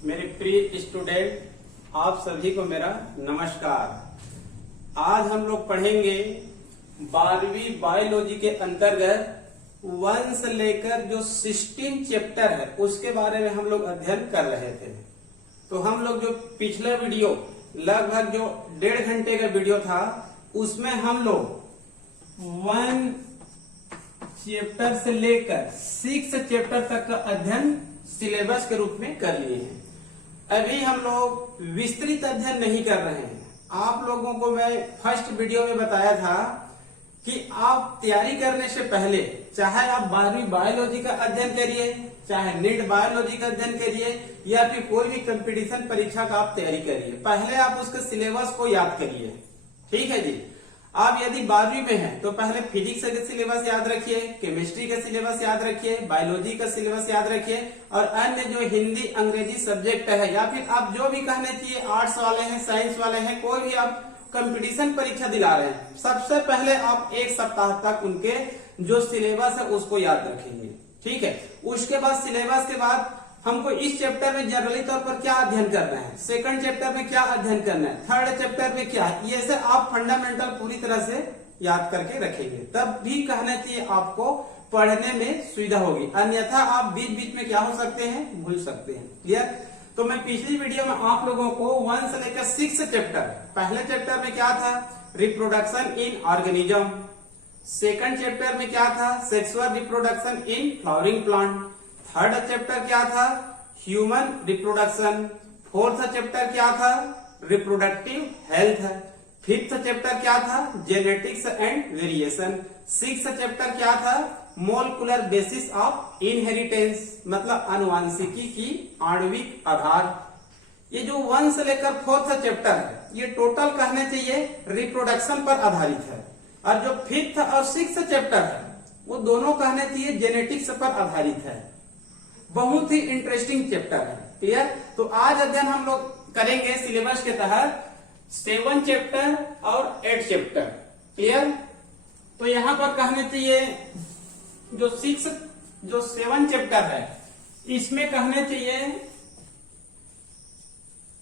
मेरे प्रिय स्टूडेंट, आप सभी को मेरा नमस्कार। आज हम लोग पढ़ेंगे 12वीं बायोलॉजी के अंतर्गत 1 से लेकर जो 16 चैप्टर है उसके बारे में हम लोग अध्ययन कर रहे थे। तो हम लोग जो पिछला वीडियो लगभग जो 1.5 घंटे का वीडियो था उसमें हम लोग 1 चैप्टर से लेकर 6 चैप्टर तक का अध्ययन सिलेबस के रूप में कर लिए हैं। अभी हम लोग विस्तृत अध्ययन नहीं कर रहे हैं। आप लोगों को मैं फर्स्ट वीडियो में बताया था कि आप तैयारी करने से पहले चाहे आप 12वीं बायोलॉजी का अध्ययन करिए, चाहे नीट बायोलॉजी का अध्ययन करिए या फिर कोई भी कंपटीशन परीक्षा का आप तैयारी करिए, पहले आप उसके सिलेबस को याद करिए। ठीक है जी। आप यदि 12वीं में हैं तो पहले फिजिक्स का सिलेबस याद रखिए, केमिस्ट्री का सिलेबस याद रखिए, बायोलॉजी का सिलेबस याद रखिए और अन्य जो हिंदी अंग्रेजी सब्जेक्ट है या फिर आप जो भी कहने चाहिए आर्ट्स वाले हैं, साइंस वाले हैं, कोई भी आप कंपटीशन परीक्षा दिला रहे हैं, सबसे पहले आप 1 सप्ताह तक उनके जो सिलेबस है उसको याद रखेंगे। ठीक है। उसके बाद सिलेबस के बाद हमको इस चैप्टर में जनरली तौर पर क्या अध्ययन करना है, सेकंड चैप्टर में क्या अध्ययन करना है, थर्ड चैप्टर में क्या है, ये से आप फंडामेंटल पूरी तरह से याद करके रखेंगे, तब भी कहना चाहिए आपको पढ़ने में सुविधा होगी। अन्यथा आप बीच बीच में क्या हो सकते हैं, भूल सकते हैं। क्लियर। तो मैं पिछली वीडियो में आप लोगों को 1 से लेकर 6 चैप्टर, पहले चैप्टर में क्या था, reproduction in organism, second chapter में क्या था, sexual reproduction in flowering plant, third chapter क्या था, ह्यूमन रिप्रोडक्शन, फोर्थ चैप्टर क्या था, रिप्रोडक्टिव हेल्थ, फिफ्थ चैप्टर क्या था, genetics and variation, sixth chapter क्या था, मोलिकुलर बेसिस ऑफ इनहेरिटेंस, मतलब आनुवांशिकी की आणविक आधार। ये जो 1 से लेकर 4th चैप्टर है ये टोटल कहने चाहिए रिप्रोडक्शन पर आधारित है, और जो 5th और 6th चैप्टर है वो दोनों कहने चाहिए जेनेटिक्स पर आधारित है। बहुत ही इंटरेस्टिंग चैप्टर है। क्लियर। तो आज अध्ययन हम लोग करेंगे सिलेबस के तहत 7 चैप्टर और 8 चैप्टर। क्लियर। तो यहाँ पर कहने चाहिए जो 7 चैप्टर है इसमें कहने चाहिए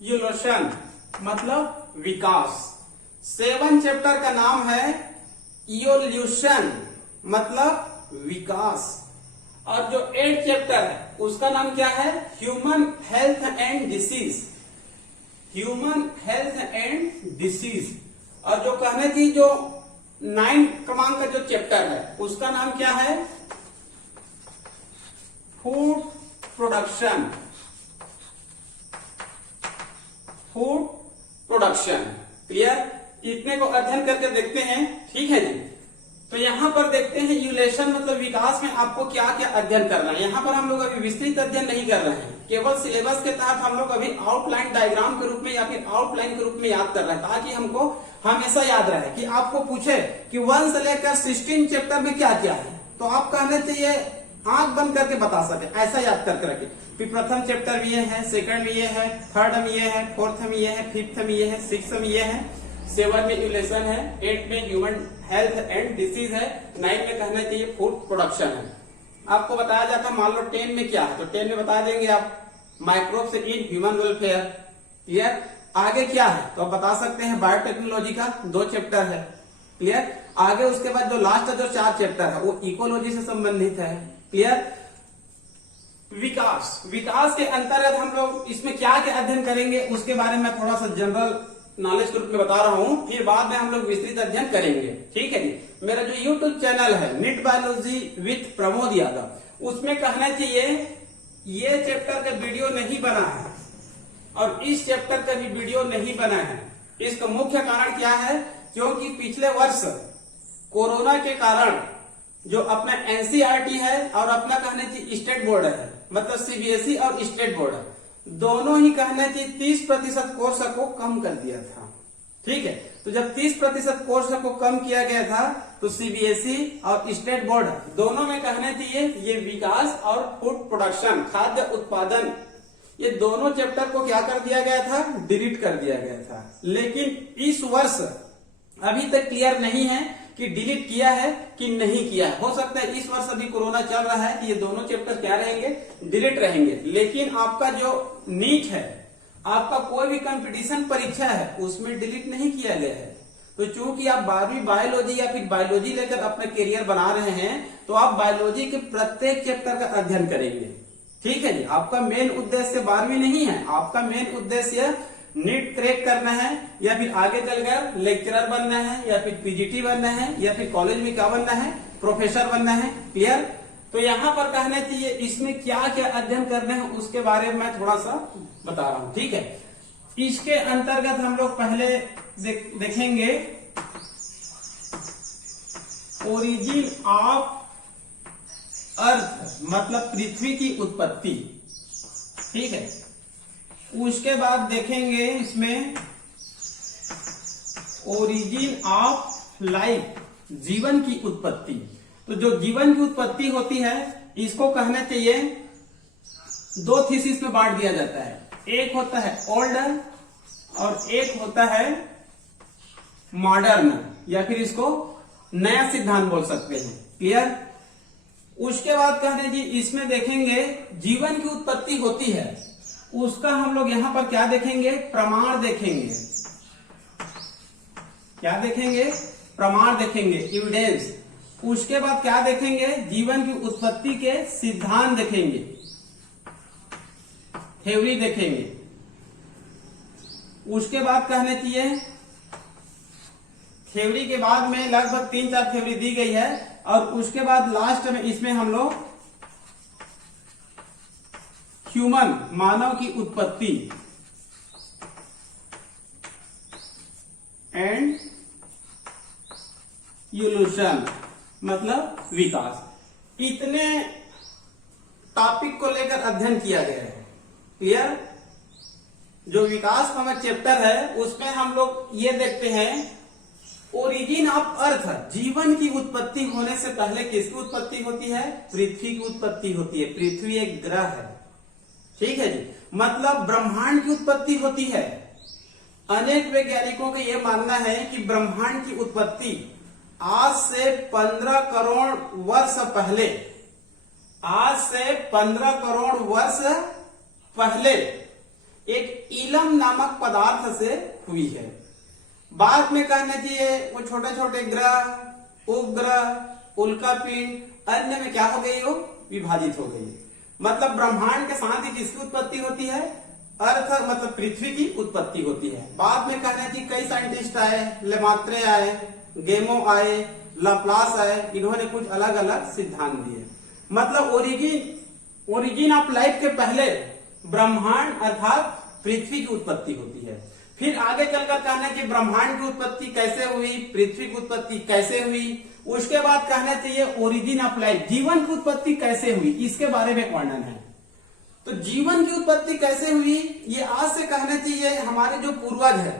इवोल्यूशन मतलब विकास। 7 चैप्टर का नाम है इवोल्यूशन मतलब विकास, और जो 8 चैप्टर है उसका नाम क्या है, human health and disease, human health and disease. और जो कहने की जो 9 क्रमांक का जो चैप्टर है उसका नाम क्या है, food production, food production. Clear. इतने को अध्ययन करके देखते हैं। ठीक है जी। तो यहाँ पर देखते हैं इवोल्यूशन मतलब विकास में आपको क्या क्या अध्ययन करना है। यहाँ पर हम लोग अभी विस्तृत अध्ययन नहीं कर रहे हैं, केवल सिलेबस के तहत हम लोग अभी आउटलाइन डायग्राम के रूप में या फिर आउटलाइन के रूप में याद कर रहे हैं, ताकि हमको हमेशा याद रहे कि आपको पूछे कि 1 से लेकर 16 चैप्टर में क्या क्या है तो आप कहने चाहिए आंख बंद करके बता सके, ऐसा याद करके रखे। फिर प्रथम चैप्टर में ये है, सेकंड में ये है, थर्ड में ये है, फोर्थ में ये है, फिफ्थ में ये है, सिक्स्थ में ये है, 7 में इवोल्यूशन है, 8 में ह्यूमन हेल्थ एंड डिसीज है, 9 में कहना चाहिए फूड प्रोडक्शन है। आपको बताया जाता मान लो 10 में क्या है तो 10 में बता देंगे आप microbes in human welfare. Clear. आगे क्या है तो आप बता सकते हैं बायोटेक्नोलॉजी का 2 चैप्टर है। क्लियर। आगे उसके बाद जो लास्ट जो 4 चैप्टर है वो इकोलॉजी से संबंधित है। क्लियर। विकास, विकास के अंतर्गत हम लोग इसमें क्या क्या अध्ययन करेंगे उसके बारे में थोड़ा सा जनरल नॉलेज के रूप में बता रहा हूं, फिर बाद में हम लोग विस्तृत अध्ययन करेंगे। ठीक है जी। मेरा जो यूट्यूब चैनल है NEET biology with Pramod Yadav, उसमें कहना चाहिए ये चैप्टर का वीडियो नहीं बना है और इस चैप्टर का भी वीडियो नहीं बना है। इसका मुख्य कारण क्या है, क्योंकि पिछले वर्ष कोरोना के कारण जो अपना एनसीईआरटी है और अपना कहने चाहिए स्टेट बोर्ड है, मतलब सीबीएसई और स्टेट बोर्ड है, दोनों ही कहना चाहिए 30% कोर्स को कम कर दिया था। ठीक है। तो जब 30% कोर्स को कम किया गया था तो सीबीएसई और स्टेट बोर्ड दोनों में कहना चाहिए ये विकास और फूड प्रोडक्शन खाद्य उत्पादन ये दोनों चैप्टर को क्या कर दिया गया था, डिलीट कर दिया गया था। लेकिन इस वर्ष अभी तक क्लियर नहीं है कि डिलीट किया है कि नहीं किया है। हो सकता है इस वर्ष अभी कोरोना चल रहा है, ये दोनों चैप्टर क्या रहेंगे, डिलीट रहेंगे। लेकिन आपका जो नीट है, आपका कोई भी कंपटीशन परीक्षा है, उसमें डिलीट नहीं किया गया है। तो चूंकि आप 12वीं बायोलॉजी या फिर बायोलॉजी लेकर अपना करियर बना रहे हैं, तो आप बायोलॉजी के प्रत्येक चैप्टर का अध्ययन करेंगे। ठीक है जी। आपका मेन उद्देश्य 12वीं नहीं है, आपका मेन उद्देश्य नीट क्रैक करना है, या फिर आगे चलकर लेक्चरर बनना है, या फिर पीजीटी बनना है, या फिर कॉलेज में क्या बनना है, प्रोफेसर बनना है। क्लियर। तो यहाँ पर कहना चाहिए इसमें क्या क्या अध्ययन करने हैं उसके बारे में मैं थोड़ा सा बता रहा हूं। ठीक है। इसके अंतर्गत हम लोग पहले देखेंगे ओरिजिन ऑफ अर्थ, मतलब पृथ्वी की उत्पत्ति। ठीक है। उसके बाद देखेंगे इसमें ओरिजिन ऑफ लाइफ, जीवन की उत्पत्ति। तो जो जीवन की उत्पत्ति होती है, इसको कहना चाहिए दो थीसिस में बांट दिया जाता है। एक होता है ओल्ड और एक होता है मॉडर्न, या फिर इसको नया सिद्धांत बोल सकते हैं। क्लियर। उसके बाद कहते जी इसमें देखेंगे जीवन की उत्पत्ति होती है, उसका हम लोग यहां पर क्या देखेंगे, प्रमाण देखेंगे। क्या देखेंगे, प्रमाण देखेंगे, एविडेंस। उसके बाद क्या देखेंगे, जीवन की उत्पत्ति के सिद्धांत देखेंगे, थ्योरी देखेंगे। उसके बाद कहना चाहिए थ्योरी के बाद में लगभग 3-4 थ्योरी दी गई है, और उसके बाद लास्ट में इसमें हम लोग ह्यूमन, मानव की उत्पत्ति एंड इवोल्यूशन, मतलब विकास। इतने टॉपिक को लेकर अध्ययन किया गया है। क्लियर। जो विकास नामक चैप्टर है, उसमें हम लोग ये देखते हैं ओरिजिन ऑफ अर्थ, जीवन की उत्पत्ति होने से पहले किसकी उत्पत्ति होती है, पृथ्वी की उत्पत्ति होती है। पृथ्वी एक ग्रह है। ठीक है जी। मतलब ब्रह्मांड की उत्पत्ति होती है। अनेक वैज्ञानिकों का यह मानना है कि ब्रह्मांड की उत्पत्ति आज से 15 करोड़ वर्ष पहले, आज से 15 करोड़ वर्ष पहले एक इलम नामक पदार्थ से हुई है। बाद में कहना चाहिए वो छोटे छोटे ग्रह, उपग्रह, उल्कापिंड, अन्य में क्या हो गई, वो विभाजित हो गई। मतलब ब्रह्मांड के साथ ही किसकी उत्पत्ति होती है, अर्थ मतलब पृथ्वी की उत्पत्ति होती है। बाद में कहना चाहिए कई साइंटिस्ट आए, लेमात्रे आए, गेमो आए, लाप्लास आए, इन्होंने कुछ अलग अलग सिद्धांत दिए। मतलब ओरिजिन ऑफ लाइफ के पहले ब्रह्मांड अर्थात पृथ्वी की उत्पत्ति होती है। फिर आगे चलकर कहना कि ब्रह्मांड की उत्पत्ति कैसे हुई, पृथ्वी की उत्पत्ति कैसे हुई। उसके बाद कहना चाहिए ओरिजिन ऑफ लाइफ, जीवन की उत्पत्ति कैसे हुई, इसके बारे में वर्णन है। तो जीवन की उत्पत्ति कैसे हुई, ये आज से कहना चाहिए हमारे जो पूर्वज है,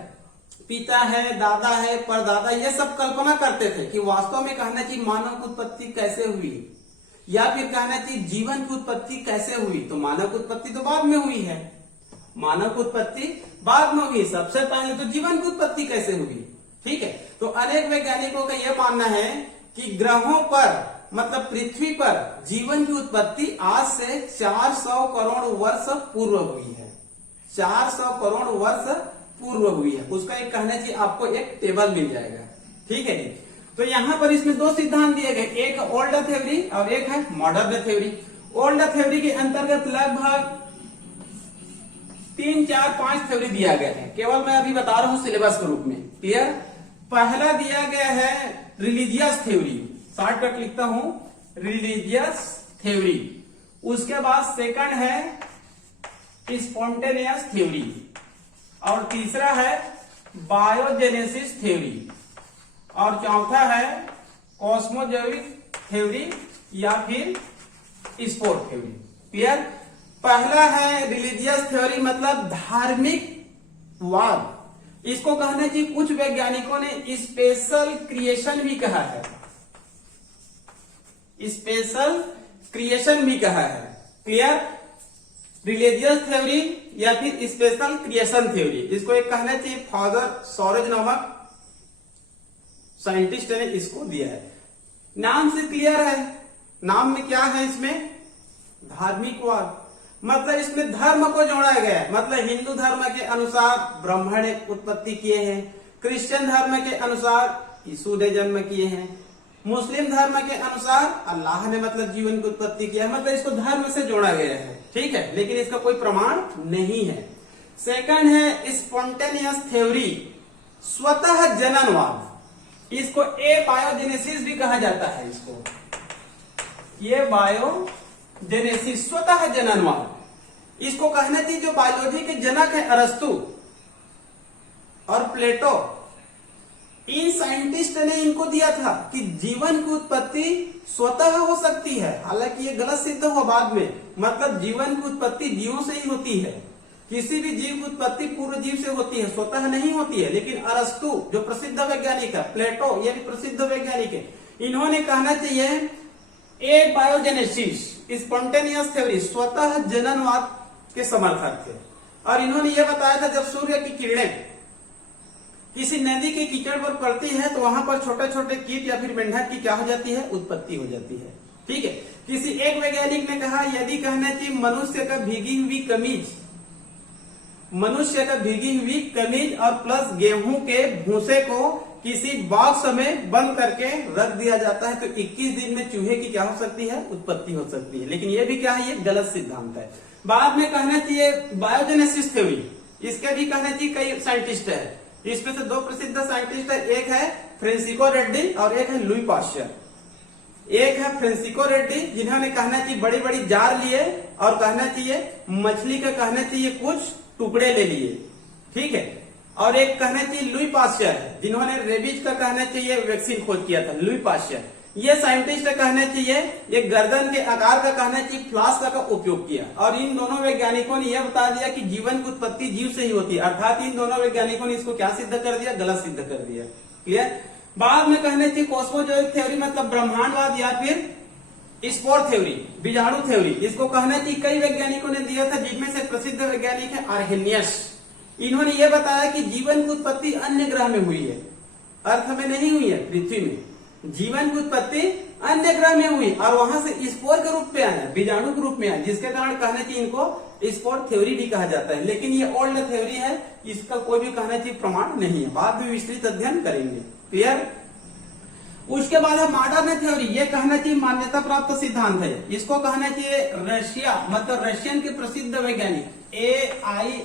पिता है, दादा है, परदादा, ये सब कल्पना करते थे कि वास्तव में कहना चाहिए मानव की उत्पत्ति कैसे हुई, या फिर कहना चाहिए जीवन की उत्पत्ति कैसे हुई। तो मानव की उत्पत्ति तो बाद में हुई है, मानव की उत्पत्ति बाद में हुई, सबसे पहले तो जीवन की उत्पत्ति कैसे हुई। ठीक है। तो अनेक वैज्ञानिकों का यह मानना है कि ग्रहों पर मतलब पृथ्वी पर जीवन की उत्पत्ति आज से 400 करोड़ वर्ष पूर्व हुई है। 400 करोड़ वर्ष पूर्व हुई है। उसका एक कहना चाहिए आपको एक टेबल मिल जाएगा। ठीक है जी। तो यहाँ पर इसमें दो सिद्धांत दिए गए, एक ओल्ड थ्योरी और एक है मॉडर्न थ्योरी। ओल्ड थ्योरी के अंतर्गत लगभग 3, 4, 5 थ्योरी दिया गया है। केवल मैं अभी बता रहा हूं सिलेबस के रूप में। क्लियर। पहला दिया गया है रिलीजियस थ्योरी, शॉर्टकट लिखता हूं, रिलीजियस थ्योरी। उसके बाद सेकंड है स्पॉन्टेनियस थ्योरी, और तीसरा है बायोजेनेसिस थ्योरी, और चौथा है कॉस्मोजोइक थ्योरी या फिर स्पोर थ्योरी। क्लियर। पहला है रिलीजियस थ्योरी, मतलब धार्मिक वाद। इसको कहना चाहिए कुछ वैज्ञानिकों ने स्पेशल क्रिएशन भी कहा है, स्पेशल क्रिएशन भी कहा है। क्लियर। रिलीजियस थ्योरी या फिर स्पेशल क्रिएशन थ्योरी, इसको एक कहना चाहिए फादर सॉरेज नामक साइंटिस्ट ने इसको दिया है। नाम से क्लियर है, नाम में क्या है, इसमें धार्मिकवाद, मतलब इसमें धर्म को जोड़ा गया है। मतलब हिंदू धर्म के अनुसार ब्रह्मा ने उत्पत्ति किए हैं, क्रिश्चियन धर्म के अनुसार यीशु ने जन्म किए हैं, मुस्लिम धर्म के अनुसार अल्लाह ने मतलब जीवन की उत्पत्ति किया है। मतलब इसको धर्म से जोड़ा गया है, ठीक है, लेकिन इसका कोई प्रमाण नहीं है। सेकंड है स्पॉन्टेनियस थ्योरी, स्वतः जननवाद। इसको ए बायोजेनेसिस भी कहा जाता है। इसको ये बायोजेनेसिस, स्वतः जननवाद। इसको कहना चाहिए जो बायोलॉजी के जनक है अरस्तु और प्लेटो, इन साइंटिस्ट ने इनको दिया था कि जीवन की उत्पत्ति स्वतः हो सकती है। हालांकि ये गलत सिद्ध हुआ बाद में। मतलब जीवन की उत्पत्ति जीवों से ही होती है, किसी भी जीव की उत्पत्ति पूर्व जीव से होती है, स्वतः नहीं होती है। लेकिन अरस्तु जो प्रसिद्ध वैज्ञानिक है, प्लेटो ये भी प्रसिद्ध वैज्ञानिक है, इन्होंने कहना चाहिए ए बायोजेनेसिस, स्पॉन्टेनियस थ्योरी, स्वतः जननवाद के समर्थक थे। और इन्होंने यह बताया था जब सूर्य की किरणें किसी नदी के कीचड़ पर पड़ती है तो वहां पर छोटे छोटे कीट या फिर मेंढक की क्या हो जाती है, उत्पत्ति हो जाती है। ठीक है, किसी एक वैज्ञानिक ने कहा यदि कहना चाहिए मनुष्य का भीगी हुई कमीज और प्लस गेहूं के भूसे को किसी बॉक्स में बंद करके रख दिया जाता है तो 21 दिन में चूहे की क्या हो सकती है, उत्पत्ति हो सकती है। लेकिन ये भी क्या है, ये गलत सिद्धांत है। बाद में कहना चाहिए बायोजेनेसिस थ्योरी, इसके भी कहना चाहिए कई साइंटिस्ट है। इसमें से दो प्रसिद्ध साइंटिस्ट है, एक है फ्रांसिस्को रेड्डी और एक है लुई पाश्चर। एक है फ्रांसिस्को रेड्डी जिन्होंने कहना चाहिए बड़ी बड़ी जार लिए और कहना चाहिए मछली का कहना चाहिए कुछ टुकड़े ले लिए, ठीक है। और एक कहना चाहिए लुई पाश्चर जिन्होंने रेबीज का कहना चाहिए वैक्सीन खोज किया था, लुई पाश्चर। ये साइंटिस्ट कहना चाहिए ये गर्दन के आकार का कहना चाहिए फ्लास्क का उपयोग किया। और इन दोनों वैज्ञानिकों ने यह बता दिया कि जीवन की उत्पत्ति जीव से ही होती है। अर्थात इन दोनों वैज्ञानिकों ने इसको क्या सिद्ध कर दिया, गलत सिद्ध कर दिया। क्लियर। बाद में कहना चाहिए कॉस्मोजोइक थ्योरी, मतलब ब्रह्मांडवाद या फिर स्पोर थ्योरी, बीजाणु थ्योरी। इसको कहना चाहिए कई वैज्ञानिकों ने दिया था, जिनमें से प्रसिद्ध वैज्ञानिक है आर्हेनियस। इन्होंने यह बताया कि जीवन की उत्पत्ति अन्य ग्रह में हुई है, अर्थ में नहीं हुई है, पृथ्वी में। जीवन की उत्पत्ति अन्य ग्रह में हुई और वहां से स्पोर के रूप में आया, बीजाणु के रूप में आया, जिसके कारण कहना चाहिए इनको स्पोर थ्योरी भी कहा जाता है। लेकिन ये ओल्ड थ्योरी है, इसका कोई भी कहना चाहिए प्रमाण नहीं है। बाद में विस्तृत अध्ययन करेंगे। क्लियर। उसके बाद है मॉडर्न थ्योरी, ये कहना चाहिए मान्यता प्राप्त सिद्धांत है। इसको कहना चाहिए रशिया, मतलब रशियन के प्रसिद्ध वैज्ञानिक ए.आई.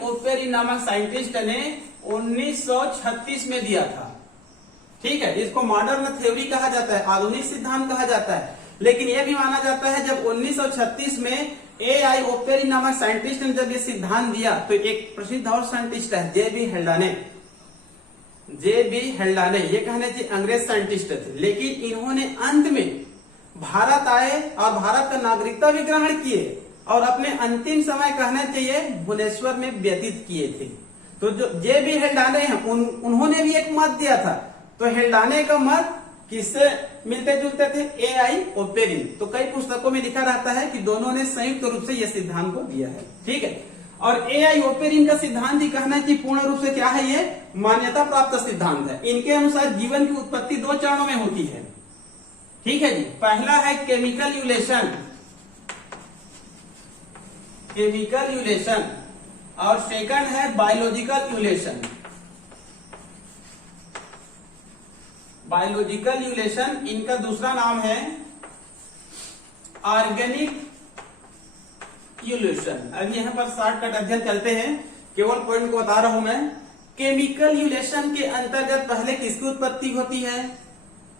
ओपेरिन नामक साइंटिस्ट ने 1936 में दिया था। ठीक है, इसको मॉडर्न थ्योरी कहा जाता है, आधुनिक सिद्धांत कहा जाता है। लेकिन यह भी माना जाता है जब 1936 में ए.आई. ओपेरिन नामक साइंटिस्ट ने जब ये सिद्धांत दिया तो एक प्रसिद्ध और साइंटिस्ट है जे.बी. हेल्डाने, ये कहने चाहिए अंग्रेज साइंटिस्ट थे। लेकिन इन्होंने अंत में भारत आए और भारत का नागरिकता भी ग्रहण किए और अपने अंतिम समय कहना चाहिए भुवनेश्वर में व्यतीत किए थे। तो जो जे.बी. हेल्डाने हैं उन्होंने भी एक मत दिया था। तो हेल्डाने का मत किससे मिलते जुलते थे, ए.आई. ओपेरिन। तो कई पुस्तकों में लिखा रहता है कि दोनों ने संयुक्त रूप से यह सिद्धांत को दिया है। ठीक है। और ए.आई. ओपेरिन का सिद्धांत ही कहना चाहिए पूर्ण रूप से क्या है, ये मान्यता प्राप्त सिद्धांत है। इनके अनुसार जीवन की उत्पत्ति दो चरणों में होती है। ठीक है जी। पहला है केमिकल यूलेशन और सेकंड है बायोलॉजिकल यूलेशन। इनका दूसरा नाम है ऑर्गेनिक यूलेशन। अब यहां पर शॉर्टकट अध्ययन चलते हैं, केवल पॉइंट को बता रहा हूं मैं। केमिकल यूलेशन के अंतर्गत पहले किसकी उत्पत्ति होती है,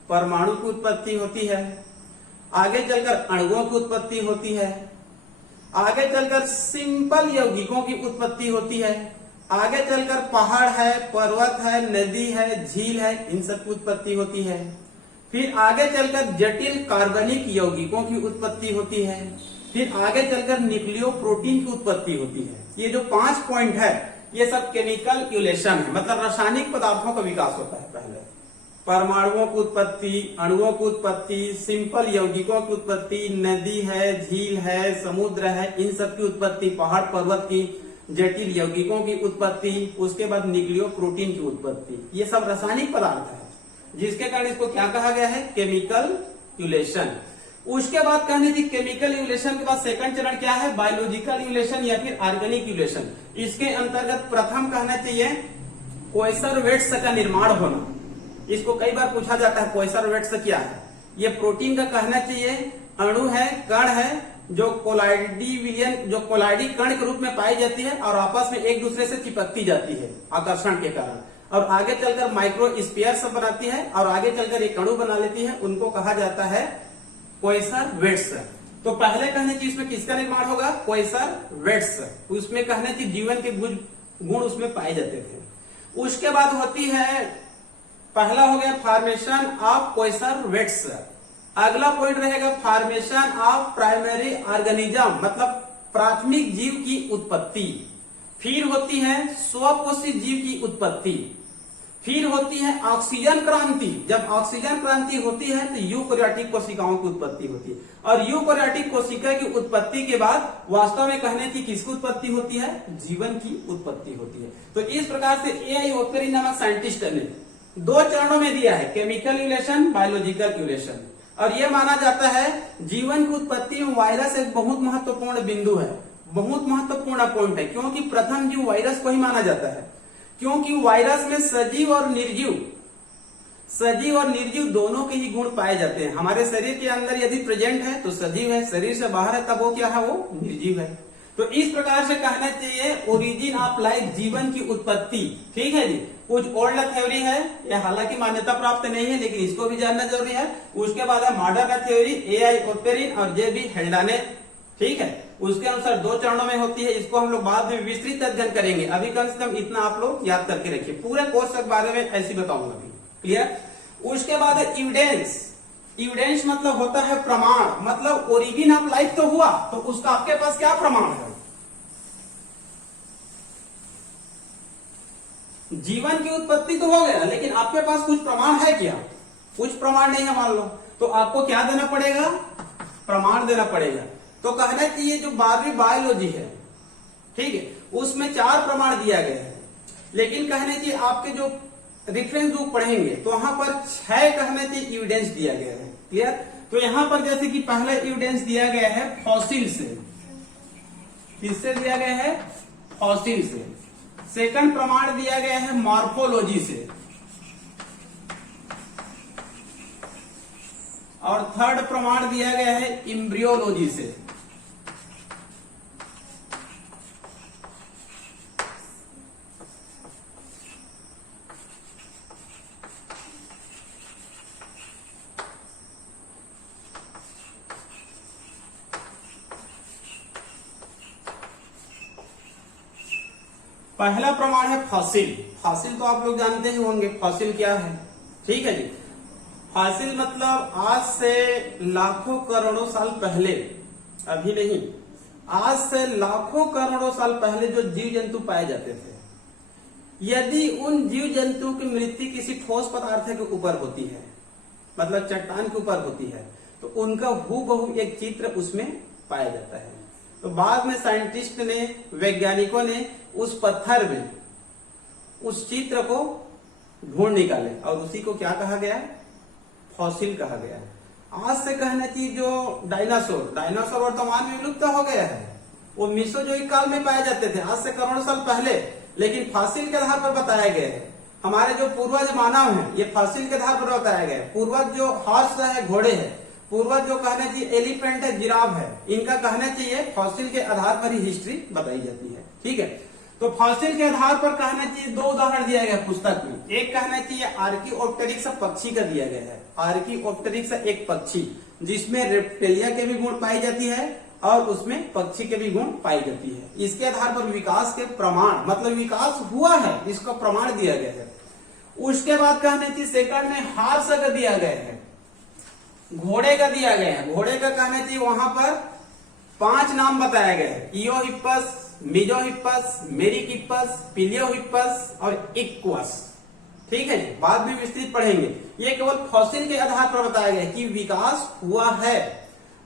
परमाणु की उत्पत्ति होती है। आगे चलकर अणुओं की उत्पत्ति होती है। आगे चलकर सिंपल यौगिकों की उत्पत्ति होती है। आगे चलकर पहाड़ है, पर्वत है, नदी है, झील है, इन सब की उत्पत्ति होती है। फिर आगे चलकर जटिल कार्बनिक यौगिकों की उत्पत्ति होती है। फिर आगे चलकर न्यूक्लियो प्रोटीन की उत्पत्ति होती है। ये जो 5 पॉइंट है ये सब केमिकल यूलेशन है, मतलब रासायनिक पदार्थों का विकास होता है। पहले परमाणुओं की उत्पत्ति, अणुओं की उत्पत्ति, सिंपल यौगिकों की उत्पत्ति, नदी है, झील है, समुद्र है, इन सब की उत्पत्ति, पहाड़ पर्वत की, जटिल यौगिकों की उत्पत्ति, उसके बाद न्यूक्लियोप्रोटीन की उत्पत्ति, ये सब रासायनिक पदार्थ है, जिसके कारण इसको क्या कहा गया है, केमिकल यूलेशन। उसके बाद कहनी थी केमिकल यूलेशन के बाद सेकंड चरण क्या है, बायोलॉजिकल यूलेशन या फिर ऑर्गेनिक यूलेशन। इसके अंतर्गत प्रथम कहना चाहिए कोएसरवेट्स का निर्माण होना। इसको कई बार पूछा जाता है कोएसरवेट्स क्या है। ये प्रोटीन का कहना चाहिए अणु है, कण है, जो कोलाइडी कण के रूप में पाई जाती है और आपस में एक दूसरे से चिपकती जाती है आकर्षण के कारण, और आगे चलकर माइक्रोस्फीयर सब बनाती है और आगे चलकर एक अणु बना लेती है, उनको कहा जाता है कोएसरवेट्स। तो पहले कहने चाहिए इसमें किसका निर्माण होगा, कोएसरवेट्स। उसमें कहने चाहिए जीवन के गुण उसमें पाए जाते थे। उसके बाद होती है, पहला हो गया फॉर्मेशन ऑफ कोएसरवेट्स। अगला पॉइंट रहेगा फॉर्मेशन ऑफ प्राइमरी ऑर्गेनिज्म, मतलब प्राथमिक जीव की उत्पत्ति। फिर होती है स्वपोषित जीव की उत्पत्ति। फिर होती है ऑक्सीजन क्रांति। जब ऑक्सीजन क्रांति होती है तो यूकैरियोटिक कोशिकाओं की उत्पत्ति होती है, और यूकैरियोटिक कोशिका की उत्पत्ति के बाद वास्तव में कहने की किसकी उत्पत्ति होती है, जीवन की उत्पत्ति होती है। तो इस प्रकार से ए.आई. ओपेरिन नामक साइंटिस्ट ने 2 चरणों में दिया है, केमिकल यूलेशन, बायोलॉजिकल यूलेशन। और यह माना जाता है जीवन की उत्पत्ति में वायरस एक बहुत महत्वपूर्ण बिंदु है, बहुत महत्वपूर्ण पॉइंट है, क्योंकि प्रथम जीव वायरस को ही माना जाता है, क्योंकि वायरस में सजीव और निर्जीव दोनों के ही गुण पाए जाते हैं। हमारे शरीर के अंदर यदि प्रेजेंट है तो सजीव है, शरीर से बाहर है तब वो क्या है, वो निर्जीव है। तो इस प्रकार से कहना चाहिए ओरिजिन ऑफ लाइफ, जीवन की उत्पत्ति। ठीक है जी, कुछ ओल्ड थ्योरी है, यह हालांकि मान्यता प्राप्त नहीं है, लेकिन इसको भी जानना जरूरी है। उसके बाद है मॉडर्न थ्योरी, ए.आई. ओपेरिन और जे.बी. हेल्डाने। ठीक है, उसके अनुसार 2 चरणों में होती है। इसको हम लोग बाद में विस्तृत अध्ययन करेंगे, अभी कम से कम इतना आप लोग याद करके रखिए। पूरे कोर्स के बारे में ऐसे बताऊंगा अभी, क्लियर। उसके बाद है एविडेंस। एविडेंस मतलब होता है प्रमाण, मतलब ओरिजिन ऑफ लाइफ तो हुआ, तो उसका आपके पास क्या प्रमाण है, जीवन की उत्पत्ति तो हो गया, लेकिन आपके पास कुछ प्रमाण है क्या, कुछ प्रमाण नहीं है मान लो, तो आपको क्या देना पड़ेगा, प्रमाण देना पड़ेगा। तो कहना चाहिए जो 12वीं बायोलॉजी है, ठीक है, उसमें 4 प्रमाण दिया गया है, लेकिन कहने चाहिए आपके जो रेफरेंस बुक पढ़ेंगे तो वहां पर 6 कहने चाहिए एविडेंस दिया गया है, क्लियर। तो यहां पर जैसे कि पहला एविडेंस दिया गया है फॉसिल से, किससे दिया गया है, फॉसिल से। सेकंड प्रमाण दिया गया है मॉर्फोलॉजी से, और थर्ड प्रमाण दिया गया है एम्ब्रियोलॉजी से। पहला प्रमाण है फॉसिल। फॉसिल तो आप लोग जानते ही होंगे, फॉसिल क्या है, ठीक है जी। फॉसिल मतलब आज से लाखों करोड़ों साल पहले, अभी नहीं, आज से लाखों करोड़ों साल पहले जो जीव जंतु पाए जाते थे, यदि उन जीव जंतु की मृत्यु किसी ठोस पदार्थ के ऊपर होती है, मतलब चट्टान के ऊपर होती है, तो उनका हूबहू एक चित्र उसमें पाया जाता है। तो बाद में साइंटिस्ट ने, वैज्ञानिकों ने उस पत्थर में उस चित्र को ढूंढ निकाले और उसी को क्या कहा गया, फॉसिल कहा गया। आज से कहना चाहिए जो डायनासोर वर्तमान में विलुप्त हो गया है, वो मेसोजोइक काल में पाए जाते थे, आज से करोड़ों साल पहले, लेकिन फॉसिल के आधार पर बताया गया है। हमारे जो पूर्वज मानव हैं, ये फॉसिल के आधार पर बताया गया है। पूर्वज जो हॉर्स है, घोड़े है, पूर्वज जो कहना चाहिए एलिफेंट है, जिराफ है, इनका कहना चाहिए फॉसिल के आधार पर ही हिस्ट्री बताई जाती है, ठीक है। तो फॉसिल के आधार पर कहना चाहिए 2 उदाहरण दिया गया पुस्तक में। एक कहना चाहिए आर्कियोप्टेरिक्स पक्षी का दिया गया है। आर्कियोप्टेरिक्स एक पक्षी जिसमें रेप्टिलिया के भी गुण पाई जाती है और उसमें पक्षी के भी गुण पाई जाती है। इसके आधार पर विकास के प्रमाण, मतलब विकास हुआ है, इसका प्रमाण दिया गया है। उसके बाद कहना चाहिए सेकंड में हॉर्स का दिया गया है, घोड़े का दिया गया है। घोड़े का कहना चाहिए वहां पर 5 नाम बताया गया है, इयोहिप्पस, मिजोहिप्पस, मेरिकिप्पस, पिलियोहिप्पस और इक्वस, ठीक है। बाद में विस्तृत पढ़ेंगे। ये केवल फॉसिल के आधार पर बताया गया कि विकास हुआ है।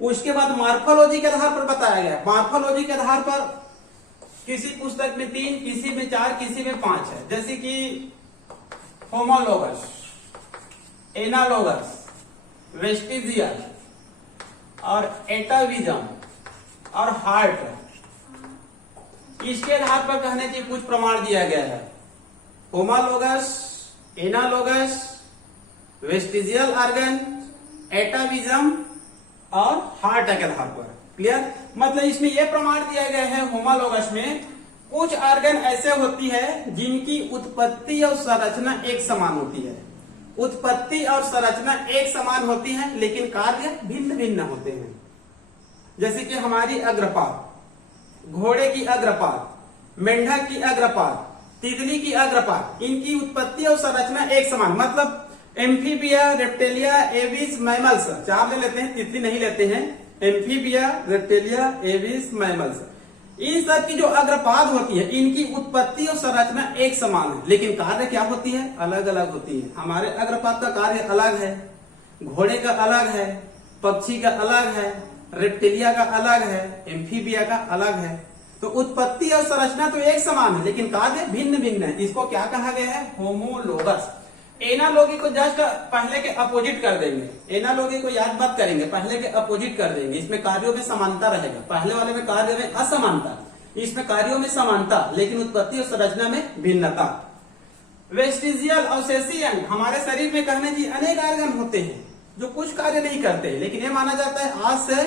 उसके बाद मॉर्फोलॉजी के आधार पर बताया गया। मॉर्फोलॉजी के आधार पर किसी पुस्तक में 3, किसी में 4, किसी में 5 है। जैसे कि होमोलोगस, एनालोगस, वेस्टिजियल और एटाविजम और हार्ट, इसके आधार पर कहने के कुछ प्रमाण दिया गया है। होमोलोगस, एनालोगस, वेस्टिजियल ऑर्गन, एटाविजम और हार्ट के आधार पर। क्लियर? मतलब इसमें यह प्रमाण दिया गया है होमोलोगस में कुछ ऑर्गन ऐसे होती है जिनकी उत्पत्ति और संरचना एक समान होती है। उत्पत्ति और संरचना एक समान होती है लेकिन कार्य भिन्न भिन्न होते हैं। जैसे कि हमारी अग्रपात, घोड़े की अग्रपात, मेंढक की अग्रपात, तितली की अग्रपात, इनकी उत्पत्ति और संरचना एक समान। मतलब एम्फीबिया, रेप्टेलिया, एविस, मैमल्स, 4 ले लेते हैं, तितली नहीं लेते हैं। एम्फीबिया, रेप्टेलिया, एविस, मैमल्स, इन सब की जो अग्रपात होती है इनकी उत्पत्ति और संरचना एक समान है लेकिन कार्य क्या होती है? अलग अलग होती है। हमारे अग्रपात का कार्य अलग है, घोड़े का अलग है, पक्षी का अलग है, रेप्टेलिया का अलग है, एम्फीबिया का अलग है। तो उत्पत्ति और संरचना तो एक समान है लेकिन कार्य भिन्न भिन्न है। इसको क्या कहा गया है? होमोलोगस। एनालॉगी को जस्ट पहले के अपोजिट कर देंगे। एनालॉगी को याद मत करेंगे, पहले के अपोजिट कर देंगे। इसमें कार्यों में समानता रहेगा। पहले वाले में कार्य में असमानता, इसमें कार्यों में समानता लेकिन उत्पत्ति और संरचना में भिन्नता। वेस्टिजियल और सेसियन, हमारे शरीर में कहने की अनेक ऑर्गन होते हैं जो कुछ कार्य नहीं करते लेकिन ये माना जाता है आज से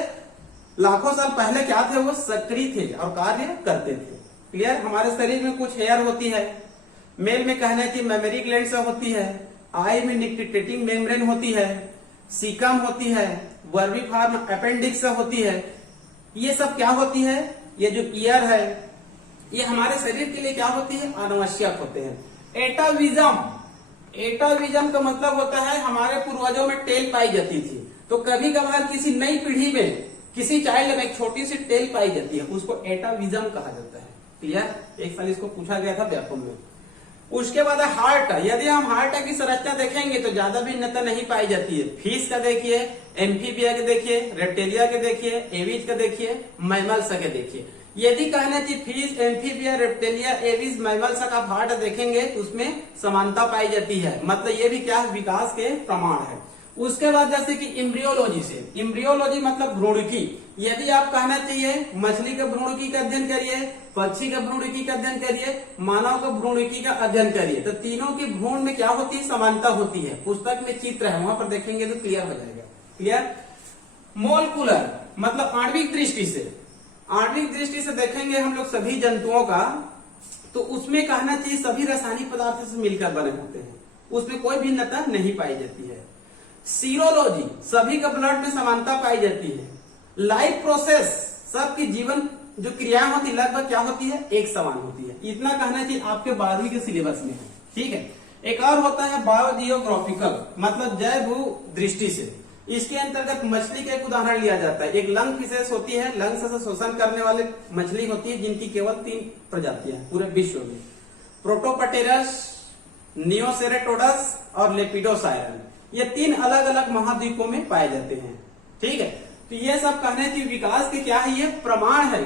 लाखों साल पहले क्या थे? वो सक्रिय थे और कार्य करते थे। क्लियर? हमारे शरीर में कुछ हेयर होती है, मेल में कहना है कि मेमोरी ग्लैंड से होती है, आई में निक्टिटेटिंग मेम्ब्रेन होती है, सीकम होती है, वर्बिफॉर्म अपेंडिक्स से होती है। ये सब क्या होती है? ये जो ईयर है ये हमारे शरीर के लिए क्या होती है? अनावश्यक होते हैं। एटाविजम, एटाविजम का मतलब होता है हमारे पूर्वजों में टेल पाई जाती थी, तो कभी कभार किसी नई पीढ़ी में किसी चाइल्ड में एक छोटी सी टेल पाई जाती है, उसको एटाविजम कहा जाता है। क्लियर? एक साल इसको पूछा गया था व्यापक में। उसके बाद हार्ट, यदि हम हार्ट की संरचना देखेंगे तो ज्यादा भिन्नता नहीं पाई जाती है। फिश का देखिए, एम्फीबिया के देखिए, रेप्टेलिया के देखिए, एविज का देखिए, मैमल्स के देखिए। यदि कहना चाहिए fish, amphibia, Reptilia, aves, mammals का आप हार्ट देखेंगे तो उसमें समानता पाई जाती है। मतलब ये भी क्या है? विकास के प्रमाण है। उसके बाद जैसे कि एम्ब्रियोलॉजी से, एम्ब्रियोलॉजी मतलब भ्रूणकी। यदि आप कहना चाहिए मछली के भ्रूणकी का अध्ययन करिए, पक्षी का भ्रूणकी का अध्ययन करिए, मानव का भ्रूणकी का अध्ययन करिए, तो तीनों की भ्रूण में क्या होती है? समानता होती है। पुस्तक में चित्र है, वहां पर देखेंगे तो क्लियर हो जाएगा। क्लियर? मोलकुलर मतलब आणविक दृष्टि से, आणविक दृष्टि से देखेंगे हम लोग सभी जंतुओं का, तो उसमें कहना चाहिए सभी रासायनिक पदार्थों से मिलकर बने होते हैं, उसमें कोई भिन्नता नहीं पाई जाती है। सीरोलॉजी, सभी का ब्लड में समानता पाई जाती है। लाइफ प्रोसेस, सबकी जीवन जो क्रियाएं होती लगभग क्या होती है? एक समान होती है। इतना कहना चाहिए आपके 12वीं के सिलेबस में है। ठीक है? एक और होता है बायोजियोग्राफिकल मतलब जैव भू दृष्टि से। इसके अंतर्गत मछली का एक उदाहरण लिया जाता है। एक लंग फिशेस होती है, लंग से शोषण करने वाले मछली होती है जिनकी केवल 3 प्रजातियां हैं पूरे विश्व में, प्रोटोपटेरस, नियोसेरेटोडस और लेपिडोसायरन। ये 3 अलग अलग महाद्वीपों में पाए जाते हैं। ठीक है? तो ये सब कहने की विकास के क्या है? ये प्रमाण है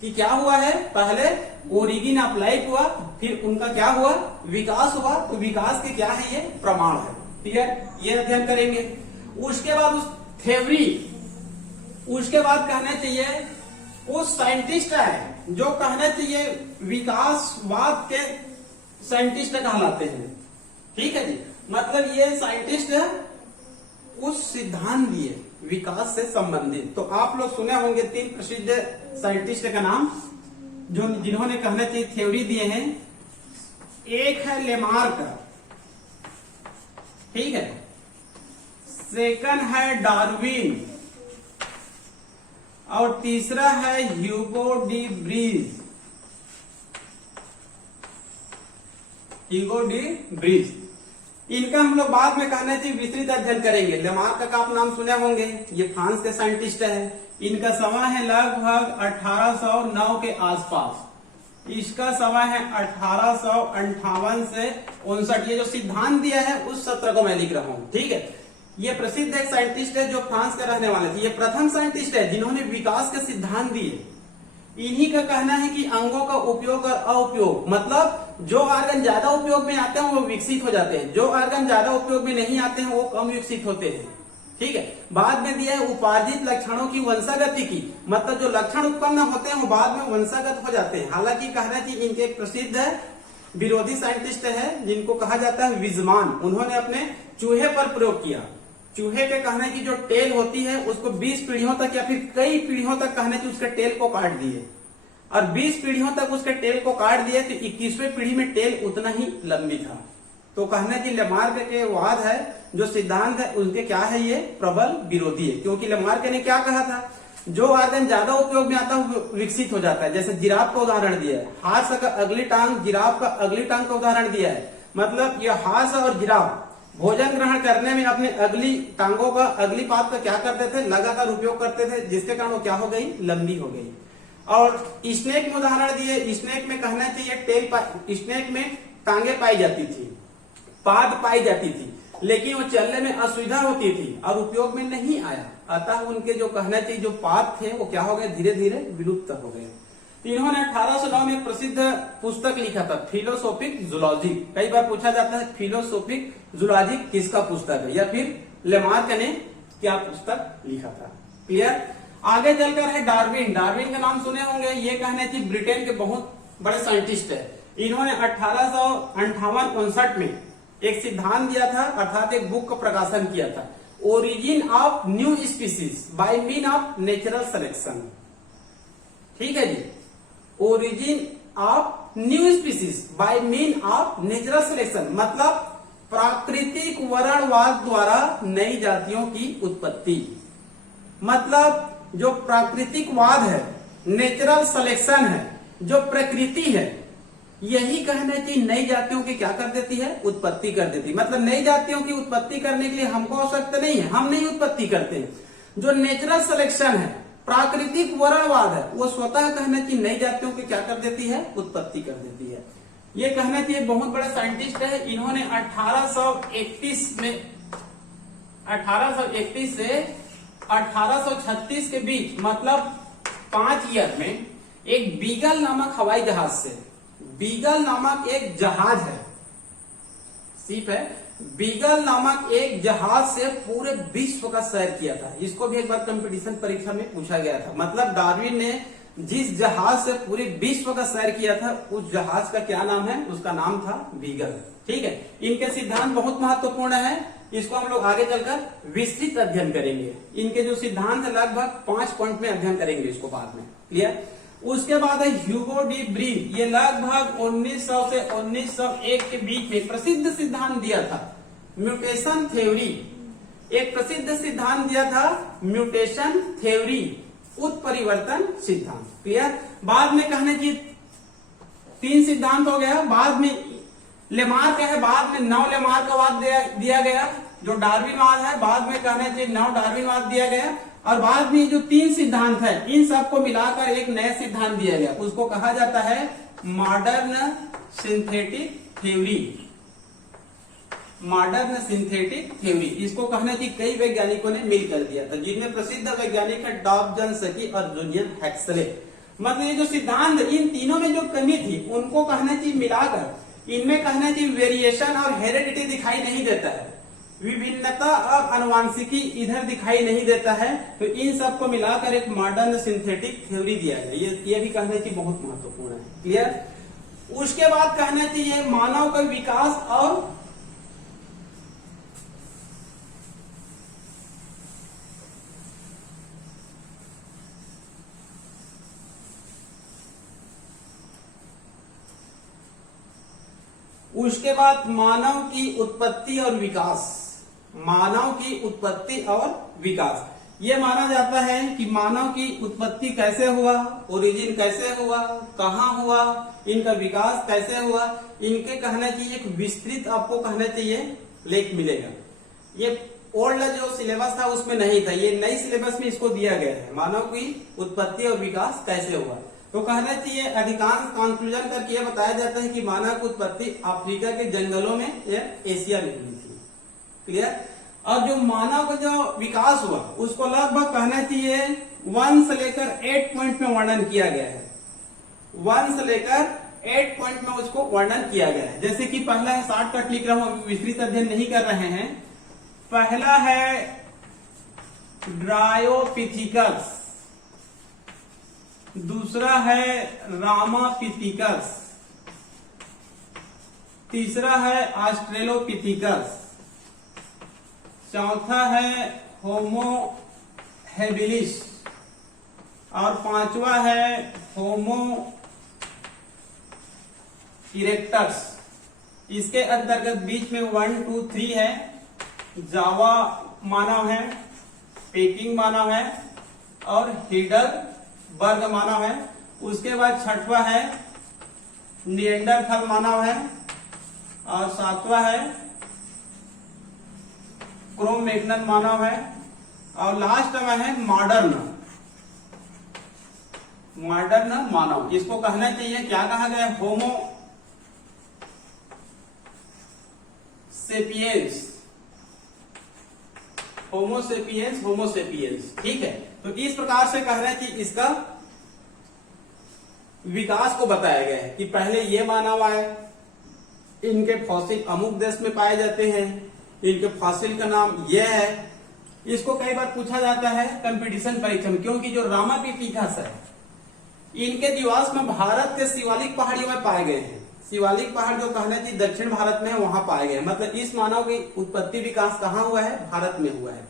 कि क्या हुआ है? पहले ओरिजिन ऑफ लाइफ हुआ, फिर उनका क्या हुआ? विकास हुआ। तो विकास के क्या है? ये प्रमाण है। ठीक है? ये अध्ययन करेंगे। उसके बाद उस थ्योरी, उसके बाद कहना चाहिए उस साइंटिस्ट है जो कहना चाहिए विकासवाद के साइंटिस्ट कहलाते हैं। ठीक है जी? मतलब ये साइंटिस्ट उस सिद्धांत दिए विकास से संबंधित। तो आप लोग सुने होंगे 3 प्रसिद्ध साइंटिस्ट का नाम जो जिन्होंने कहना चाहिए थ्योरी दिए हैं। एक है लेमार्क, ठीक है, सेकंड है डार्विन और तीसरा है Hugo de Vries. Hugo de Vries, इनका हम लोग बाद में कहना चाहिए विस्तृत अध्ययन करेंगे। लेमार्क का आप नाम सुने होंगे, ये फ्रांस के साइंटिस्ट है। इनका समय है लगभग 1809 के आसपास। इसका समय है 1858 से 59। ये जो सिद्धांत दिया है उस सत्र को मैं लिख रहा हूं। ठीक है? ये प्रसिद्ध एक साइंटिस्ट है जो फ्रांस के रहने वाले थे। ये प्रथम साइंटिस्ट है जिन्होंने विकास के सिद्धांत दिए। इन्हीं का कहना है कि अंगों का उपयोग और अउपयोग, मतलब जो ऑर्गन ज्यादा उपयोग में आते हैं वो विकसित हो जाते हैं, जो ऑर्गन ज्यादा उपयोग में नहीं आते हैं वो कम विकसित होते हैं। ठीक है। बाद में दिया है उपार्जित लक्षणों की वंशागति की, मतलब जो लक्षण उत्पन्न होते हैं वो बाद में वंशागत हो जाते हैं। हालांकि कहना चाहिए इनके एक प्रसिद्ध विरोधी साइंटिस्ट है जिनको कहा जाता है विजमान, उन्होंने अपने चूहे पर प्रयोग किया। चूहे के कहने की जो टेल होती है उसको 20 पीढ़ियों तक या फिर कई पीढ़ियों तक कहने की उसके टेल को काट दिए, और 20 पीढ़ियों तक उसके टेल को काट दिए तो 21वें पीढ़ी में टेल उतना ही लंबी था। तो कहने की लेमार्क के वाद है, जो सिद्धांत है उनके क्या है, ये प्रबल विरोधी है। क्योंकि लेमार्क ने क्या कहा था, जो ऑर्गन ज्यादा उपयोग में आता है वो विकसित हो जाता है। जैसे जिराफ का उदाहरण दिया है, हाथ का अगली टांग, जिराफ का अगली टांग का उदाहरण दिया है। मतलब ये हाथ और जिराफ भोजन ग्रहण करने में अपने अगली टांगों का, अगली पात का क्या करते थे, लगातार उपयोग करते थे, जिसके कारण वो क्या हो गई, लंबी हो गई। और स्नेक में उदाहरण दिए, स्नेक में कहना चाहिए स्नेक में टांगे पाई जाती थी, पाद पाई जाती थी, लेकिन वो चलने में असुविधा होती थी और उपयोग में नहीं आया। अतः उनके जो कहना चाहिए जो पाद थे वो क्या हो गए, धीरे धीरे विलुप्त हो गए। इन्होंने 1809 में प्रसिद्ध पुस्तक लिखा था, फिलोसोफिक जूलॉजी। कई बार पूछा जाता है फिलोसोफिक जूलॉजी किसका पुस्तक है, या फिर लेमार्क ने क्या पुस्तक लिखा था। क्लियर। आगे चलकर है डार्विन। डार्विन का नाम सुने होंगे, ये कहने चाहिए ब्रिटेन के बहुत बड़े साइंटिस्ट है। इन्होंने 1858-59 में एक सिद्धांत दिया था, अर्थात एक बुक का प्रकाशन किया था, origin of new species by mean of natural selection. ठीक है जी, origin of new species by mean of natural selection, मतलब प्राकृतिक वर्णवाद द्वारा नई जातियों की उत्पत्ति। मतलब जो प्राकृतिकवाद है, नेचुरल सिलेक्शन है, जो प्रकृति है, यही कहना चाहिए नई जातियों की क्या कर देती है, उत्पत्ति कर देती है। मतलब नई जातियों की उत्पत्ति करने के लिए हमको आवश्यकता नहीं है, हम नहीं उत्पत्ति करते हैं। जो नेचुरल सिलेक्शन है, प्राकृतिक वर्णवाद है, वो स्वतः कहना चाहिए नई जातियों की क्या कर देती है, उत्पत्ति कर देती है। ये कहना चाहिए बहुत बड़े साइंटिस्ट है। इन्होंने 1831 से 1836 के बीच, मतलब 5 ईयर में, एक बीगल नामक हवाई जहाज से, बीगल नामक एक जहाज है, शिप है, बीगल नामक एक जहाज से पूरे विश्व का सैर किया था। इसको भी एक बार कंपटीशन परीक्षा में पूछा गया था। मतलब डार्विन ने जिस जहाज से पूरे विश्व का सैर किया था, उस जहाज का क्या नाम है, उसका नाम था बीगल। ठीक है। इनके सिद्धांत बहुत महत्वपूर्ण है, इसको हम लोग आगे चलकर विस्तृत अध्ययन करेंगे। इनके जो सिद्धांत है लगभग 5 पॉइंट में अध्ययन करेंगे इसको बाद में। क्लियर। उसके बाद है ह्यूगो डी ब्रीन। ये लगभग 1900 से 1901 के बीच में प्रसिद्ध सिद्धांत दिया था, म्यूटेशन थ्योरी। एक प्रसिद्ध सिद्धांत दिया था म्यूटेशन थ्योरी, उत्परिवर्तन सिद्धांत। क्लियर। बाद में कहने की 3 सिद्धांत हो गया। बाद में लेमार्क है, बाद में नव लेमार्कवाद दिया गया, जो डार्विनवाद है, बाद में कहने चाहिए नव डार्विनवाद दिया गया, और बाद में जो 3 सिद्धांत है, इन सबको मिलाकर एक नया सिद्धांत दिया गया, उसको कहा जाता है modern synthetic theory. Modern synthetic theory, इसको कहना चाहिए कई वैज्ञानिकों ने मिलकर दिया था, जिनमें प्रसिद्ध वैज्ञानिक है डॉबसन, सकी और जूलियन हैक्सले। मतलब ये जो सिद्धांत, इन तीनों में जो कमी थी उनको कहना चाहिए मिलाकर, इनमें कहना चाहिए वेरिएशन और हेरिडिटी दिखाई नहीं देता है, विभिन्नता और अनुवांशिकी इधर दिखाई नहीं देता है, तो इन सबको मिलाकर एक मॉडर्न सिंथेटिक थ्योरी दिया गया। ये भी कहना चाहिए बहुत महत्वपूर्ण है। क्लियर। उसके बाद कहना चाहिए मानव का विकास और उसके बाद मानव की उत्पत्ति और विकास। मानव की उत्पत्ति और विकास, ये माना जाता है कि मानव की उत्पत्ति कैसे हुआ, ओरिजिन कैसे हुआ, कहाँ हुआ, इनका विकास कैसे हुआ, इनके कहना चाहिए एक विस्तृत आपको कहना चाहिए लेख मिलेगा। ये ओल्ड जो सिलेबस था उसमें नहीं था, ये नई सिलेबस में इसको दिया गया है, मानव की उत्पत्ति और विकास कैसे हुआ। तो कहना चाहिए अधिकांश कंक्लूजन करके यह बताया जाता है कि मानव की उत्पत्ति अफ्रीका के जंगलों में या एशिया में हुई थी। क्लियर। और जो मानव का जो विकास हुआ उसको लगभग कहना चाहिए 1 से लेकर 8 पॉइंट में वर्णन किया गया है। 1 से लेकर 8 पॉइंट में उसको वर्णन किया गया है। जैसे कि पहला है, शॉर्टकट लिख रहा हूं, विस्तृत अध्ययन नहीं कर रहे हैं। पहला है ड्रायोपिथिकस, दूसरा है रामापिथिकस, तीसरा है ऑस्ट्रेलोपिथिकस, चौथा है होमो हेबिलिस और पांचवा है होमो इरेक्टस। इसके अंतर्गत बीच में 1, 2, 3 है, जावा मानव है, पेकिंग मानव है और हीडलबर्ग मानव है। उसके बाद छठवा है निएंडरथल मानव है और सातवां है क्रोमैग्नन मानव है और लास्ट में है मॉडर्न मानव। इसको कहना चाहिए क्या कहा गया, होमो सेपियंस, होमोसेपियंस। ठीक है, तो इस प्रकार से कहना चाहिए इसका विकास को बताया गया है कि पहले ये मानव आए, इनके फॉसिल अमुक देश में पाए जाते हैं, इनके फॉसिल का नाम यह है। इसको कई बार पूछा जाता है कंपटीशन परीक्षा में, क्योंकि जो रामापिथिकस है इनके निवास में भारत के शिवालिक पहाड़ियों में पाए गए हैं। शिवालिक पहाड़ जो कहना चाहिए दक्षिण भारत में है, वहां पाए गए। मतलब इस मानव की उत्पत्ति विकास कहाँ हुआ है, भारत में हुआ है।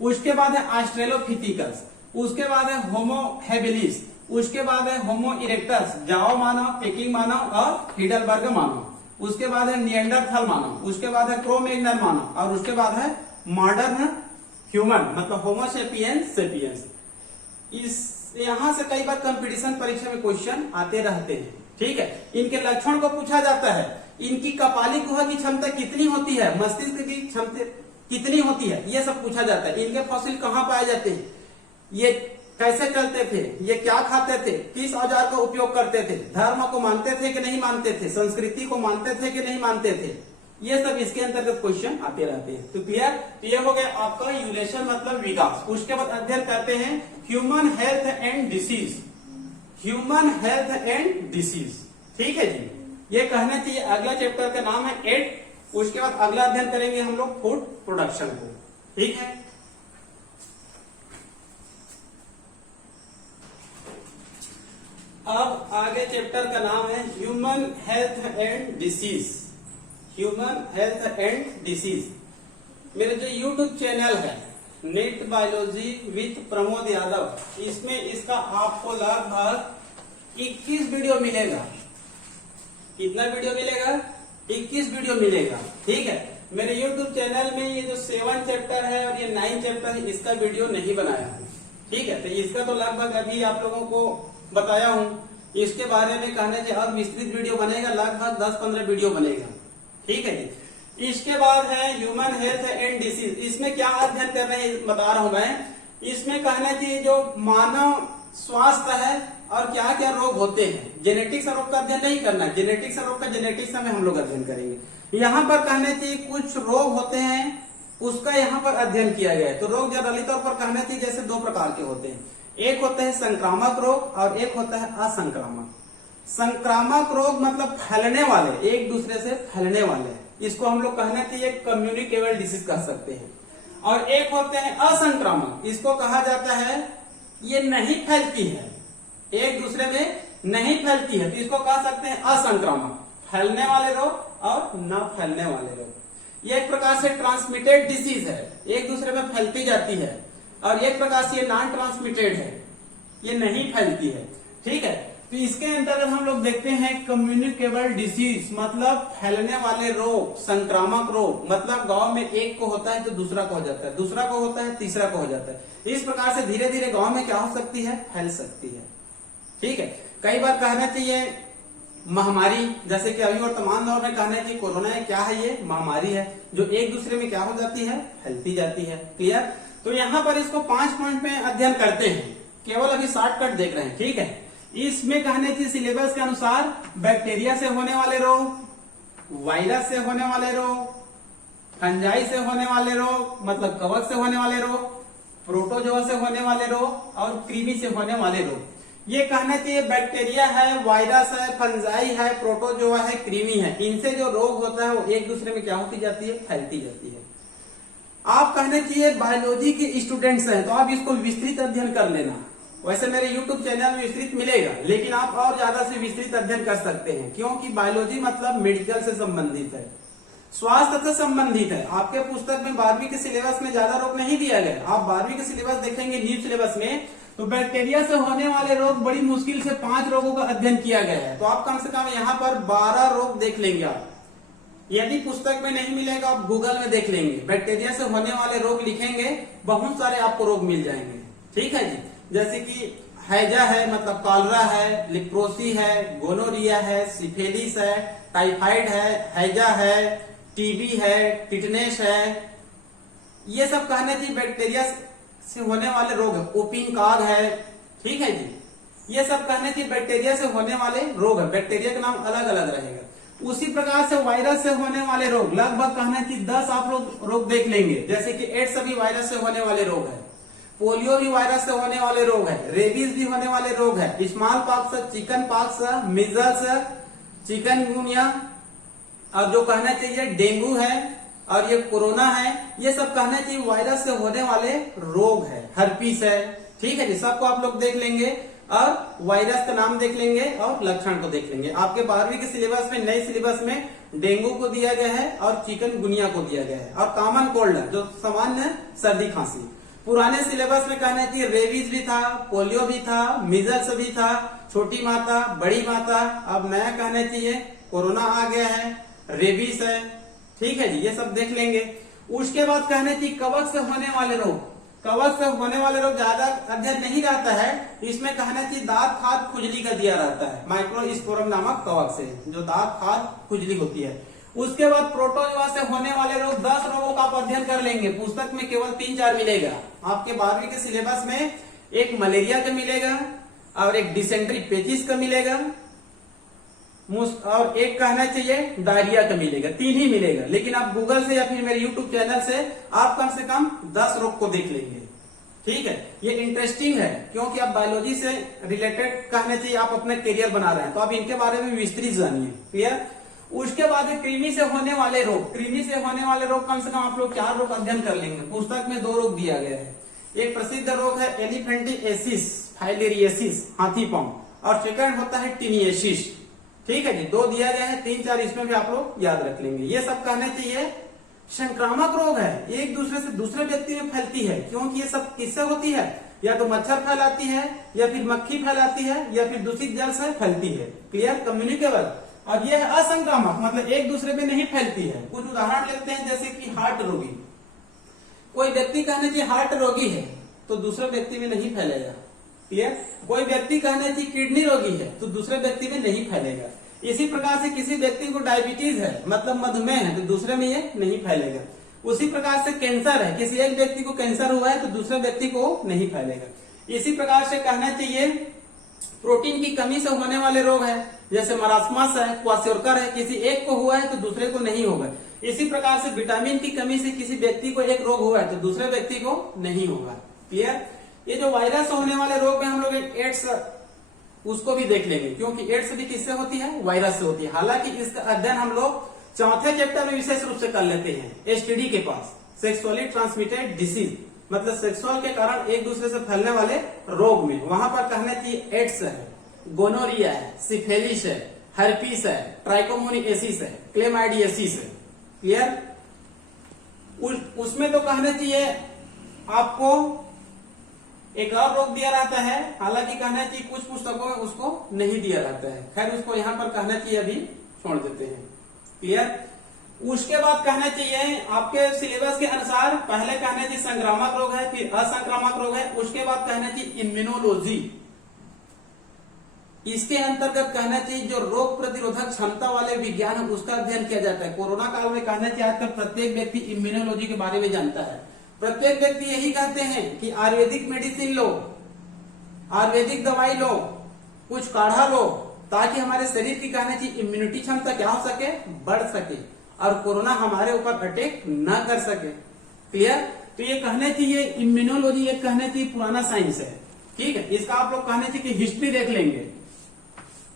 उसके बाद है ऑस्ट्रेलोपिथिकस, उसके बाद है होमो हेबिलिस, उसके बाद है होमो इरेक्टस, जावा मानव, पेकिंग मानव और हीडलबर्ग मानव। उसके बाद है निएंडरथल मानव, उसके बाद है क्रोमैग्नन मानव और उसके बाद है मॉडर्न ह्यूमन, मतलब होमोसेपियंस। इस यहां से कई बार कंपटीशन परीक्षा में क्वेश्चन आते रहते हैं। ठीक है, इनके लक्षण को पूछा जाता है, इनकी कपाली गुहा की क्षमता कितनी होती है, मस्तिष्क की क्षमता कितनी होती है, ये सब पूछा जाता है। इनके फॉसिल कहाँ पाए जाते हैं, ये कैसे चलते थे, ये क्या खाते थे, किस औजार का उपयोग करते थे, धर्म को मानते थे कि नहीं मानते थे, संस्कृति को मानते थे कि नहीं मानते थे, ये सब इसके अंतर्गत क्वेश्चन आते रहते हैं। तो क्लियर, ये हो गया आपका यूलेशन मतलब विकास। उसके बाद अध्ययन करते हैं ह्यूमन हेल्थ एंड डिसीज। ठीक है जी, ये कहना चाहिए अगला चैप्टर का नाम है 8। उसके बाद अगला अध्ययन करेंगे हम लोग फूड प्रोडक्शन को। ठीक है, अब आगे चैप्टर का नाम है ह्यूमन हेल्थ एंड डिसीज। मेरे जो यूट्यूब चैनल है net biology with Pramod Yadav, इसमें इसका आपको लगभग 21 वीडियो मिलेगा। कितना वीडियो मिलेगा, 21 वीडियो मिलेगा। ठीक है, मेरे यूट्यूब चैनल में ये जो 7 चैप्टर है और ये 9 चैप्टर है, इसका वीडियो नहीं बनाया हूँ। ठीक है, तो इसका तो लगभग अभी आप लोगों को बताया हूँ। इसके बारे में कहने से और विस्तृत वीडियो बनेगा, लगभग 10-15 वीडियो बनेगा। ठीक है जी, इसके बाद है ह्यूमन हेल्थ एंड डिसीज। इसमें क्या अध्ययन कर रहे हैं बता रहा हूं मैं। इसमें कहना चाहिए जो मानव स्वास्थ्य है और क्या क्या रोग होते हैं। जेनेटिक्स रोग का अध्ययन नहीं करना है, जेनेटिक्स रोग का जेनेटिक्स में हम लोग अध्ययन करेंगे। यहाँ पर कहना चाहिए कुछ रोग होते हैं, उसका यहाँ पर अध्ययन किया गया है। तो रोग जनरली तौर पर कहना चाहिए जैसे 2 प्रकार के होते हैं, एक होता है संक्रामक रोग और एक होता है असंक्रामक। संक्रामक रोग मतलब फैलने वाले, एक दूसरे से फैलने वाले, इसको हम लोग कहना चाहिए कम्युनिकेबल डिसीज कह सकते हैं। और एक होते हैं असंक्रामक, इसको कहा जाता है ये नहीं फैलती है, एक दूसरे में नहीं फैलती है, तो इसको कह सकते हैं असंक्रामक। फैलने वाले रोग और न फैलने वाले रोग, ये एक प्रकार से ट्रांसमिटेड डिसीज है, एक दूसरे में फैलती जाती है। और एक प्रकार से ये नॉन ट्रांसमिटेड है, ये नहीं फैलती है। ठीक है, तो इसके अंतर्गत हम लोग देखते हैं कम्युनिकेबल डिसीज मतलब फैलने वाले रोग। संक्रामक रोग मतलब गांव में एक को होता है तो दूसरा को हो जाता है, दूसरा को होता है तीसरा को हो जाता है। इस प्रकार से धीरे धीरे गांव में क्या हो सकती है, फैल सकती है। ठीक है, कई बार कहना चाहिए महामारी, जैसे कि अभी वर्तमान दौर में कहना चाहिए कोरोना क्या है, ये महामारी है जो एक दूसरे में क्या हो जाती है, फैलती जाती है। क्लियर, तो यहाँ पर इसको 5 पॉइंट में अध्ययन करते हैं, केवल अभी शॉर्टकट देख रहे हैं। ठीक है, इसमें कहने चाहिए सिलेबस के अनुसार बैक्टीरिया से होने वाले रोग, वायरस से होने वाले रोग, फंजाई से होने वाले रोग मतलब कवक से होने वाले रोग, प्रोटोजोआ से होने वाले रोग और कृमि से होने वाले रोग। ये कहना चाहिए बैक्टीरिया है, वायरस है, फंजाई है, प्रोटोजोआ है, कृमि है, इनसे जो रोग होता है वो एक दूसरे में क्या होती जाती है, फैलती जाती है। आप कहना चाहिए बायोलॉजी के स्टूडेंट्स हैं तो आप इसको विस्तृत अध्ययन कर लेना। वैसे मेरे YouTube चैनल में विस्तृत मिलेगा, लेकिन आप और ज्यादा से विस्तृत अध्ययन कर सकते हैं, क्योंकि बायोलॉजी मतलब मेडिकल से संबंधित है, स्वास्थ्य से संबंधित है। आपके पुस्तक में 12वीं के सिलेबस में ज्यादा रोग नहीं दिया गया। आप 12वीं के सिलेबस देखेंगे न्यू सिलेबस में तो बैक्टीरिया से होने वाले रोग बड़ी मुश्किल से 5 रोगों का अध्ययन किया गया है। तो आप कम से कम यहाँ पर 12 रोग देख लेंगे। आप यदि पुस्तक में नहीं मिलेगा आप गूगल में देख लेंगे, बैक्टीरिया से होने वाले रोग लिखेंगे, बहुत सारे आपको रोग मिल जाएंगे। ठीक है जी, जैसे कि हैजा है मतलब कॉलरा है, लिप्रोसी है, गोनोरिया है, सिफिलिस है, टाइफाइड है, हैजा है, टीबी है, टिटनेस है, ये सब कहने चाहिए बैक्टीरिया से होने वाले रोग है। ओपिन काग है, ठीक है जी, ये सब कहने चाहिए बैक्टीरिया से होने वाले रोग है। बैक्टीरिया का नाम अलग अलग रहेगा। उसी प्रकार से वायरस से होने वाले रोग लगभग कहना चाहिए 10 आप लोग रोग देख लेंगे, जैसे कि एड्स भी वायरस से होने वाले रोग है, पोलियो भी वायरस से होने वाले रोग है, रेबीज भी होने वाले रोग है, small pox, chicken pox, measles, chikungunya और जो कहना चाहिए डेंगू है और ये कोरोना है, ये सब कहना चाहिए वायरस से होने वाले रोग है। हर्पीस है, ठीक है जी, सबको आप लोग देख लेंगे और वायरस का नाम देख लेंगे और लक्षण को देख लेंगे। आपके 12वीं के सिलेबस में नए सिलेबस में डेंगू को दिया गया है और चिकनगुनिया को दिया गया है और कॉमन कोल्ड जो सामान्य सर्दी खांसी। पुराने सिलेबस में कहना चाहिए रेबीज भी था, पोलियो भी था, मिजल्स भी था, छोटी माता, बड़ी माता। अब नया कहना चाहिए कोरोना आ गया है, रेबीज है, ठीक है जी, ये सब देख लेंगे। उसके बाद कहना चाहिए कवक से होने वाले रोग। कवक से होने वाले रोग ज्यादा अध्ययन नहीं रहता है, इसमें कहना चाहिए दांत खाद खुजली का दिया रहता है, माइक्रोस्पोरम नामक कवक से जो दांत खाद खुजली होती है। उसके बाद प्रोटोजोआ से होने वाले रोग 10 रोगों का आप अध्ययन कर लेंगे। पुस्तक में केवल 3-4 मिलेगा। आपके 12वीं के सिलेबस में एक मलेरिया का मिलेगा और एक डिसेंट्री पेचिस का मिलेगा और एक कहना चाहिए डायरिया का मिलेगा। 3 ही मिलेगा, लेकिन आप गूगल से या फिर मेरे यूट्यूब चैनल से आप कम से कम 10 रोग को देख लेंगे। ठीक है, ये इंटरेस्टिंग है क्योंकि आप बायोलॉजी से रिलेटेड कहना चाहिए आप अपना करियर बना रहे हैं, तो आप इनके बारे में विस्तृत जानिए। क्लियर। उसके बाद कृमि से होने वाले रोग। कृमि से होने वाले रोग कम से कम आप लोग 4 रोग अध्ययन कर लेंगे। पुस्तक में 2 रोग दिया गया है। एक प्रसिद्ध रोग है एलिफेंटिएसिस फाइलेरियसिस, हाथी पांव, और सेकंड होता है टिनिएसिस। ठीक है जी, 2 दिया गया है, 3-4 इसमें भी आप लोग याद रख लेंगे। ये सब कहना चाहिए संक्रामक रोग है, एक दूसरे से दूसरे व्यक्ति में फैलती है, क्योंकि ये सब किससे होती है, या तो मच्छर फैलाती है या फिर मक्खी फैलाती है या फिर दूषित जल से फैलती है। Clear, communicable. और ये है असंक्रामक, मतलब एक दूसरे में नहीं फैलती है। कुछ उदाहरण लेते हैं, जैसे कि हार्ट रोगी। कोई व्यक्ति कहने चाहिए हार्ट रोगी है तो दूसरे व्यक्ति में नहीं फैलेगा। क्लियर। कोई व्यक्ति कहने चाहिए किडनी रोगी है तो दूसरे व्यक्ति में नहीं फैलेगा। इसी प्रकार से किसी व्यक्ति को डायबिटीज है मतलब मधुमेह है तो दूसरे में ये नहीं फैलेगा। उसी प्रकार से कैंसर है, किसी एक व्यक्ति को कैंसर हुआ है तो दूसरे व्यक्ति को नहीं फैलेगा। इसी प्रकार से कहना चाहिए प्रोटीन की कमी से होने वाले रोग है, जैसे मरास्मस है, क्वाशियोरकर है, किसी एक को हुआ है तो दूसरे को नहीं होगा। इसी प्रकार से विटामिन की कमी से किसी व्यक्ति को एक रोग हुआ है तो दूसरे व्यक्ति को नहीं होगा। क्लियर। ये जो वायरस होने वाले रोग में हम लोग एड्स उसको भी देख लेंगे, क्योंकि एड्स भी किससे होती है, वायरस से होती है। हालांकि इसका अध्ययन हम लोग 4थे चैप्टर में विशेष रूप से कर लेते हैं, एसटीडी के पास, सेक्सुअली ट्रांसमिटेड डिसीज, मतलब सेक्सुअल के कारण एक दूसरे से फैलने वाले रोग में। वहां पर कहना चाहिए एड्स है, गोनोरिया है, सिफिलिस है, हर्पीस है, ट्राइकोमोनिएसिस है, क्लेमाइडियसिस है। क्लियर। उसमें तो कहना चाहिए आपको एक और रोग दिया रहता है, हालांकि कहना चाहिए कुछ पुस्तकों में उसको नहीं दिया रहता है। खैर, उसको यहाँ पर कहना चाहिए अभी छोड़ देते हैं। क्लियर। उसके बाद कहना चाहिए आपके सिलेबस के अनुसार पहले कहना चाहिए संक्रामक रोग है, फिर असंक्रामक रोग है, उसके बाद कहना चाहिए इम्यूनोलॉजी। इसके अंतर्गत कहना चाहिए जो रोग प्रतिरोधक क्षमता वाले विज्ञान है उसका अध्ययन किया जाता है। कोरोना काल में कहना चाहिए आजकल प्रत्येक व्यक्ति इम्यूनोलॉजी के बारे में जानता है। प्रत्येक व्यक्ति यही कहते हैं कि आयुर्वेदिक मेडिसिन लो, आयुर्वेदिक दवाई लो, कुछ काढ़ा लो, ताकि हमारे शरीर की कहना चाहिए इम्यूनिटी क्षमता क्या हो सके, बढ़ सके। और कोरोना हमारे ऊपर अटैक न कर सके। क्लियर? तो ये कहने चाहिए इम्यूनोलॉजी, ये कहने चाहिए पुराना साइंस है। ठीक है, इसका आप लोग कहने चाहिए कि हिस्ट्री देख लेंगे,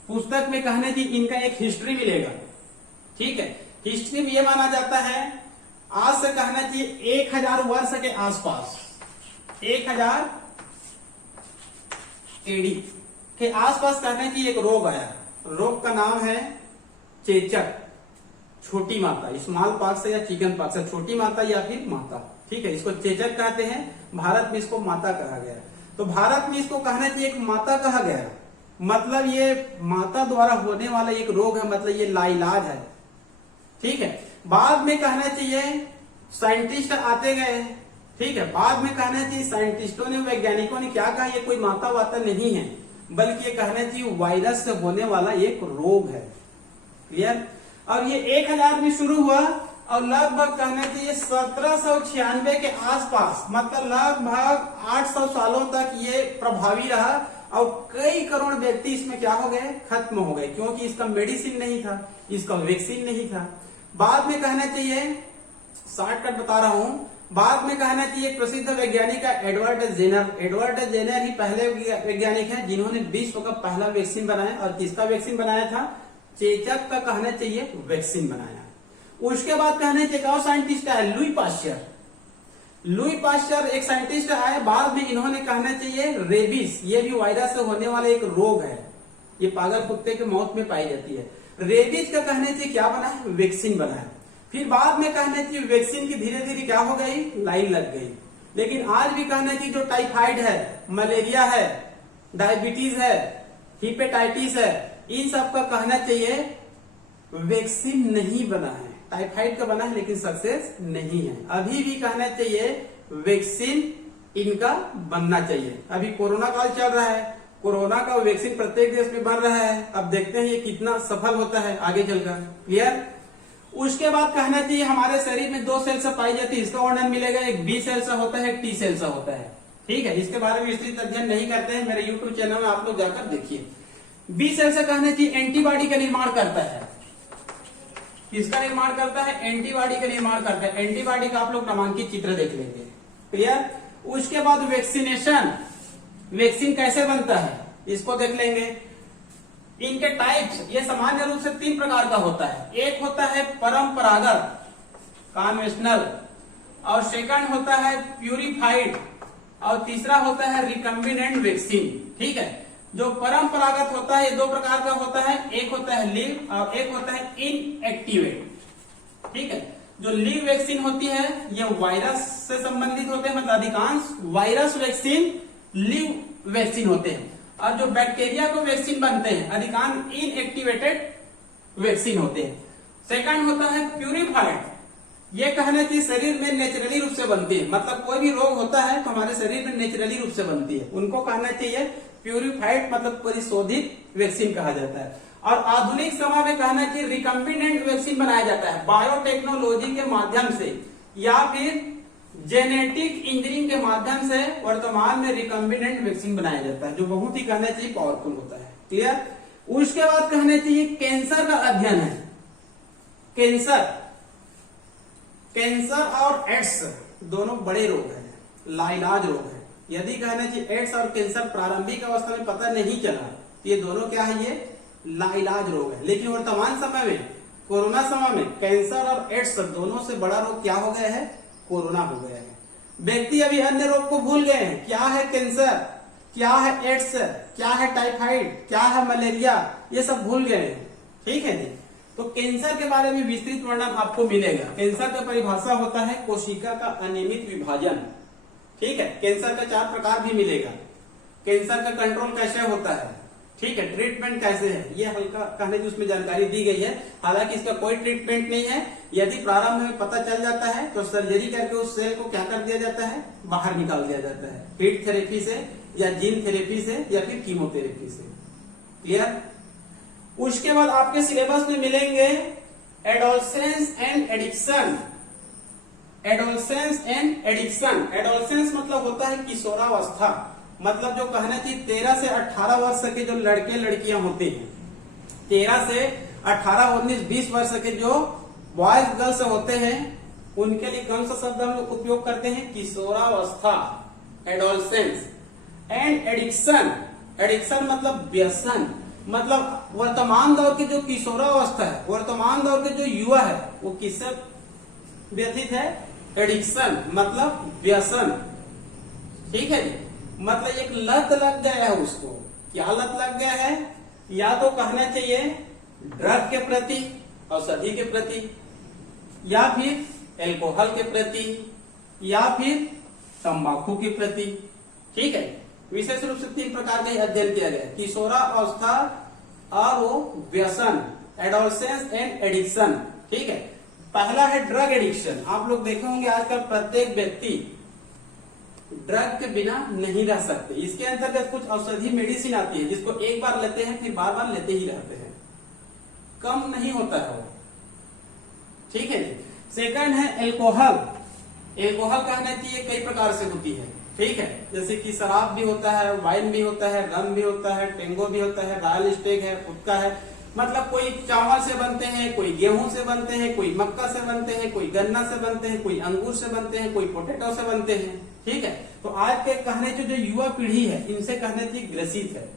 पुस्तक में कहने चाहिए इनका एक हिस्ट्री मिलेगा। ठीक है, हिस्ट्री में ये माना जाता है आज से कहना चाहिए 1000 वर्ष के आसपास, 1000 एडी के आसपास कहना चाहिए एक रोग आया। रोग का नाम है चेचक, छोटी माता, स्मॉल पॉक्स से या चिकन पॉक्स से, छोटी माता या फिर माता। ठीक है, इसको चेचक कहते हैं, भारत में इसको माता कहा गया। तो भारत में इसको कहना चाहिए एक माता कहा गया, मतलब ये माता द्वारा होने वाला एक रोग है, मतलब ये लाइलाज है। ठीक है, बाद में कहना चाहिए साइंटिस्ट आते गए। ठीक है, बाद में कहना चाहिए साइंटिस्टों ने, वैज्ञानिकों ने क्या कहा, ये कोई माता वाता नहीं है, बल्कि ये कहना चाहिए वायरस से होने वाला एक रोग है। क्लियर? और ये 1000 में शुरू हुआ और लगभग कहना चाहिए 1796 के आसपास, मतलब लगभग 800 सालों तक ये प्रभावी रहा और कई करोड़ व्यक्ति इसमें क्या हो गए, खत्म हो गए, क्योंकि इसका मेडिसिन नहीं था, इसका वैक्सीन नहीं था। बाद में कहना चाहिए, शॉर्टकट बता रहा हूं, बाद में कहना चाहिए एक प्रसिद्ध वैज्ञानिक है एडवर्ड जेनर। एडवर्ड जेनर ही पहले वैज्ञानिक हैं जिन्होंने विश्व का पहला वैक्सीन बनाया। और किसका वैक्सीन बनाया था? चेचक का कहना चाहिए वैक्सीन बनाया। उसके बाद कहने चाहिए और साइंटिस्ट आए, लुई पाश्चर। लुई पाश्चर एक साइंटिस्ट आए, बाद में इन्होंने कहना चाहिए रेबीज, ये भी वायरस से होने वाला एक रोग है, ये पागल कुत्ते के मौत में पाई जाती है। रेबीज का कहने चाहिए क्या बना है, वैक्सीन बना है। फिर बाद में कहने चाहिए वैक्सीन की धीरे धीरे क्या हो गई, लाइन लग गई। लेकिन आज भी कहना चाहिए जो टाइफाइड है, मलेरिया है, डायबिटीज है, हिपेटाइटिस है, इन सब का कहना चाहिए वैक्सीन नहीं बना है। टाइफाइड का बना है लेकिन सक्सेस नहीं है। अभी भी कहना चाहिए वैक्सीन इनका बनना चाहिए। अभी कोरोना काल चल रहा है, कोरोना का वैक्सीन प्रत्येक देश में बन रहा है। अब देखते हैं ये कितना सफल होता है आगे चलकर। क्लियर? उसके बाद कहना चाहिए हमारे शरीर में 2 सेल से पाई जाती है, इसका वर्णन मिलेगा। एक बी सेल से होता है, एक टी सेल से होता है। ठीक है, इसके बारे में विस्तृत अध्ययन नहीं करते हैं, मेरे यूट्यूब चैनल में आप लोग जाकर देखिए। बी सेल से कहना चाहिए एंटीबॉडी का निर्माण करता है। किसका निर्माण करता है? एंटीबॉडी का निर्माण करता है। एंटीबॉडी का आप लोग नामांकित चित्र देख लेंगे। क्लियर? उसके बाद वैक्सीनेशन, वैक्सीन कैसे बनता है इसको देख लेंगे। इनके टाइप्स, ये सामान्य रूप से 3 प्रकार का होता है। एक होता है परंपरागत, कन्वेंशनल, और सेकंड होता है प्यूरिफाइड, और तीसरा होता है रिकम्बिनेंट वैक्सीन। ठीक है, जो परंपरागत होता है ये 2 प्रकार का होता है, एक होता है लिव और एक होता है इनएक्टिवेट। ठीक है, जो लिव वैक्सीन होती है ये वायरस से संबंधित होते हैं, मतलब अधिकांश वायरस वैक्सीन लिव वैक्सीन होते हैं। और जो बैक्टीरिया को वैक्सीन बनते हैं अधिकांश इनएक्टिवेटेड वैक्सीन होते हैं। सेकंड होता है प्यूरिफाइड, ये कहना चाहिए शरीर में नेचुरली रूप से बनती है, मतलब कोई भी रोग होता है तो हमारे शरीर में नेचुरली रूप से बनती है, उनको कहना चाहिए प्यूरिफाइड, मतलब परिशोधित वैक्सीन कहा जाता है। और आधुनिक समय में कहना चाहिए रिकम्बिनेंट वैक्सीन बनाया जाता है, बायोटेक्नोलॉजी के माध्यम से या फिर जेनेटिक इंजीनियरिंग के माध्यम से वर्तमान में रिकम्बिनेंट वैक्सीन बनाया जाता है, जो बहुत ही कहना चाहिए पावरफुल होता है। क्लियर? उसके बाद कहना चाहिए कैंसर का अध्ययन है। कैंसर और एड्स दोनों बड़े रोग हैं, लाइलाज रोग है। यदि कहना चाहिए एड्स और कैंसर प्रारंभिक अवस्था में पता नहीं चला, ये दोनों क्या है, ये लाइलाज रोग है। लेकिन वर्तमान समय में, कोरोना समय में कैंसर और एड्स दोनों से बड़ा रोग क्या हो गया है, कोरोना हो गया है। व्यक्ति अभी अन्य रोग को भूल गए हैं, क्या है कैंसर, क्या है एड्स, क्या है टाइफाइड, क्या है मलेरिया, ये सब भूल गए हैं। ठीक है जी, तो कैंसर के बारे में विस्तृत वर्णन आपको मिलेगा। कैंसर का परिभाषा होता है कोशिका का अनियमित विभाजन। ठीक है, कैंसर का 4 प्रकार भी मिलेगा। कैंसर का कंट्रोल कैसे होता है, ठीक है, ट्रीटमेंट कैसे है, ये हल्का कहने की उसमें जानकारी दी गई है। हालांकि इसका कोई ट्रीटमेंट नहीं है। यदि प्रारंभ में पता चल जाता है तो सर्जरी करके उस सेल को क्या कर दिया जाता है, बाहर निकाल दिया जाता है, हीट थेरेपी से या जीन थेरेपी से या फिर कीमोथेरेपी से। क्लियर? उसके बाद आपके सिलेबस में मिलेंगे adolescence and addiction. Adolescence and addiction, adolescence मतलब होता है किशोरावस्था, मतलब जो कहना चाहिए 13 से 18 वर्ष के जो लड़के लड़कियां होते हैं, 13 से 18, 19, 20 वर्ष के जो बॉयज गर्ल्स होते हैं उनके लिए कौन सा शब्द हम लोग उपयोग करते हैं? किशोरावस्था, एडोलसेंस। एंड एडिक्शन, एडिक्शन मतलब व्यसन, मतलब वर्तमान दौर के जो किशोरावस्था है, वर्तमान दौर के जो युवा है वो किससे व्यथित है? एडिक्शन मतलब व्यसन। ठीक है जी, मतलब एक लत लग गया है उसको। क्या लत लग गया है? या तो कहना चाहिए ड्रग के प्रति, औषधि के प्रति, या फिर एल्कोहल के प्रति, या फिर तंबाकू के प्रति। ठीक है, विशेष रूप से 3 प्रकार का अध्ययन किया गया, किशोरावस्था और वो व्यसन, एडोलसेंस एंड एडिक्शन। ठीक है, पहला है ड्रग एडिक्शन। आप लोग देखे होंगे आजकल प्रत्येक व्यक्ति ड्रग के बिना नहीं रह सकते। इसके अंतर्गत कुछ औषधि मेडिसिन आती है जिसको एक बार लेते हैं फिर बार बार लेते ही रहते हैं, कम नहीं होता है वो। ठीक है जी। सेकंड है एल्कोहल। एल्कोहल कहना चाहिए कई प्रकार से होती है। ठीक है, जैसे कि शराब भी होता है, वाइन भी होता है, रम भी होता है, टेंगो भी होता है, रॉयल स्टेग है, वोडका है। मतलब कोई चावल से बनते हैं, कोई गेहूं से बनते हैं, कोई मक्का से बनते हैं, कोई गन्ना से बनते हैं, कोई अंगूर से बनते हैं, कोई पोटैटो से बनते हैं। ठीक है, तो आज के कहने जो युवा पीढ़ी है इनसे कहने चाहिए ग्रसित है।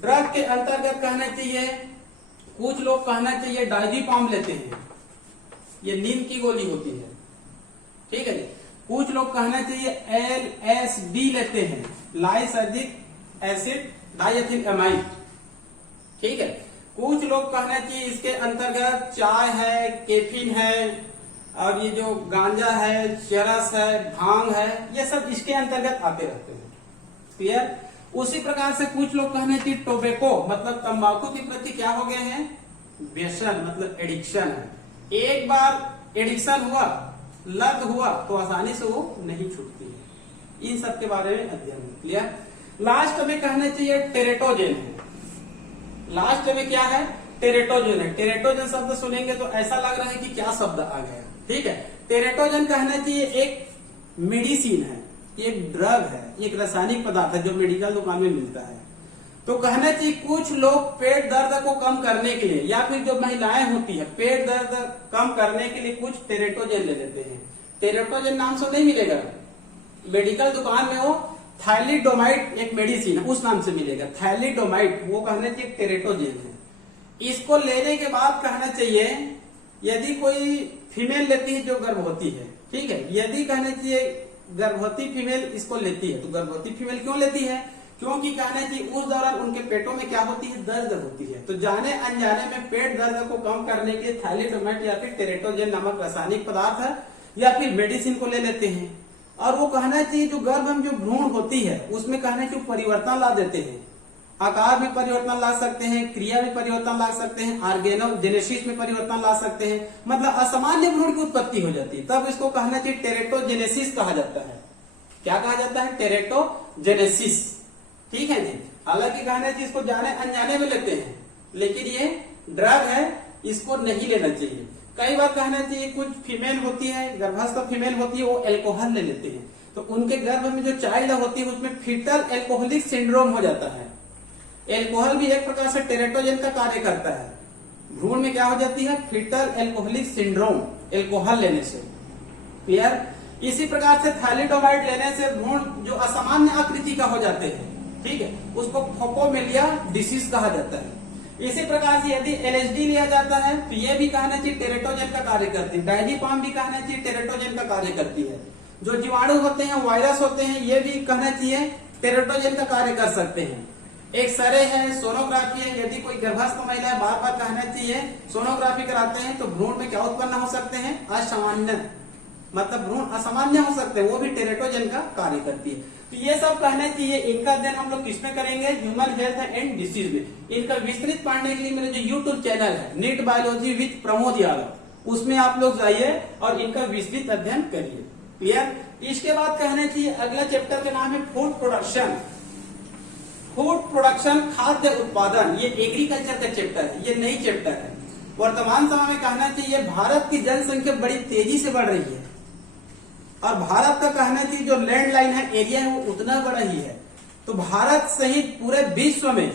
ड्रग के अंतर्गत कहना चाहिए, कुछ लोग कहना चाहिए डायज़ीपाम लेते हैं, ये नींद की गोली होती है। ठीक है जी। कुछ लोग कहना चाहिए LSD लेते हैं, लाइसर्जिक एसिड डाइएथिलएमाइड। ठीक है, कुछ लोग कहना चाहिए इसके अंतर्गत चाय है, कैफीन है, और ये जो गांजा है, चरस है, भांग है, ये सब इसके अंतर्गत आते रहते हैं। क्लियर? उसी प्रकार से कुछ लोग कहने चाहिए टोबैको मतलब तंबाकू के प्रति क्या हो गए हैं? व्यसन मतलब एडिक्शन है। एक बार एडिक्शन हुआ, लत हुआ तो आसानी से वो नहीं छूटती है। इन सब के बारे में अध्ययन। क्लियर? लास्ट में कहना चाहिए टेरेटोजेन है। लास्ट में क्या है? टेरेटोजेन है। टेरेटोजेन शब्द सुनेंगे तो ऐसा लग रहा है कि क्या शब्द आ गया। ठीक है, टेरेटोजेन कहना चाहिए एक मेडिसिन है, एक ड्रग है, एक रासायनिक पदार्थ है जो मेडिकल दुकान में मिलता है। तो कहना चाहिए कुछ लोग पेट दर्द को कम करने के लिए, या फिर जो महिलाएं होती है पेट दर्द कम करने के लिए कुछ टेरेटोजेन ले लेते हैं। टेरेटोजेन नाम से नहीं मिलेगा, मेडिकल दुकान में वो थैलिडोमाइड एक मेडिसिन है उस नाम से मिलेगा, थैलिडोमाइड, वो कहना चाहिए टेरेटोजेन है। इसको लेने के बाद कहना चाहिए यदि कोई फीमेल लेती है जो गर्भवती है, ठीक है, यदि कहना चाहिए गर्भवती फीमेल इसको लेती है, तो गर्भवती फीमेल क्यों लेती है? क्योंकि कहना चाहिए उस दौरान उनके पेटों में क्या होती है? दर्द होती है। तो जाने अनजाने में पेट दर्द को कम करने के लिए थैलिडोमाइड या फिर टेरेटोजेन नामक रासायनिक पदार्थ है या फिर मेडिसिन को ले लेते हैं। और वो कहना चाहिए जो गर्भ में जो भ्रूण होती है उसमें कहना चाहिए परिवर्तन ला देते हैं, आकार में परिवर्तन ला सकते हैं, क्रिया में परिवर्तन ला सकते हैं, ऑर्गेनोजेनेसिस में परिवर्तन ला सकते हैं, मतलब असामान्य भ्रूण की उत्पत्ति हो जाती है। तब इसको कहना चाहिए टेरेटोजेनेसिस कहा जाता है। क्या कहा जाता है? टेरेटोजेनेसिस। ठीक है जी। हालांकि कहना चाहिए इसको जाने अनजाने में लेते हैं, लेकिन ये ड्रग है, इसको नहीं लेना चाहिए। कई बार कहना चाहिए कुछ फीमेल होती है, गर्भस्थ फीमेल होती है, वो एल्कोहल ले लेते हैं, तो उनके गर्भ में जो चाइल्ड होती है उसमें फीटल एल्कोहलिक सिंड्रोम हो जाता है। एल्कोहल भी एक प्रकार से टेरेटोजेन का कार्य करता है। भ्रूण में क्या हो जाती है? फीटल एल्कोहलिक सिंड्रोम, एल्कोहल लेने से। क्लियर? इसी प्रकार से थैलिडोमाइड लेने से भ्रूण जो असामान्य आकृति का हो जाते हैं, ठीक है, उसको फोकोमेलिया डिसीज कहा जाता है। इसी प्रकार से यदि LSD लिया जाता है तो ये भी कहना चाहिए टेरेटोजेन का कार्य करती है। डायज़ीपाम भी कहना चाहिए टेरेटोजेन का कार्य करती है। जो जीवाणु होते हैं, वायरस होते हैं, ये भी कहना चाहिए टेरेटोजेन का कार्य कर सकते हैं। एक्सरे है, सोनोग्राफी है, यदि कोई गर्भस्थ महिला है बार बार कहना चाहिए सोनोग्राफी कराते हैं तो भ्रूण में क्या उत्पन्न हो सकते हैं? असामान्य, मतलब भ्रूण असामान्य हो सकते हैं, वो भी टेरेटोजेन का कार्य करती है। तो ये सब कहना चाहिए। इनका अध्ययन हम लोग किसमें करेंगे? ह्यूमन हेल्थ एंड डिसीज में। इनका विस्तृत पढ़ने के लिए मेरा जो यूट्यूब चैनल है NEET biology with Pramod Yadav, उसमें आप लोग जाइए और इनका विस्तृत अध्ययन करिए। क्लियर? इसके बाद कहना चाहिए अगला चैप्टर का नाम है फूड प्रोडक्शन। फूड प्रोडक्शन, खाद्य उत्पादन, ये एग्रीकल्चर का चैप्टर है, ये नई चैप्टर है। वर्तमान समय में कहना चाहिए भारत की जनसंख्या बड़ी तेजी से बढ़ रही है और भारत का कहना चाहिए जो लैंड लाइन है, एरिया है, वो उतना बड़ा ही है। तो भारत सहित पूरे विश्व में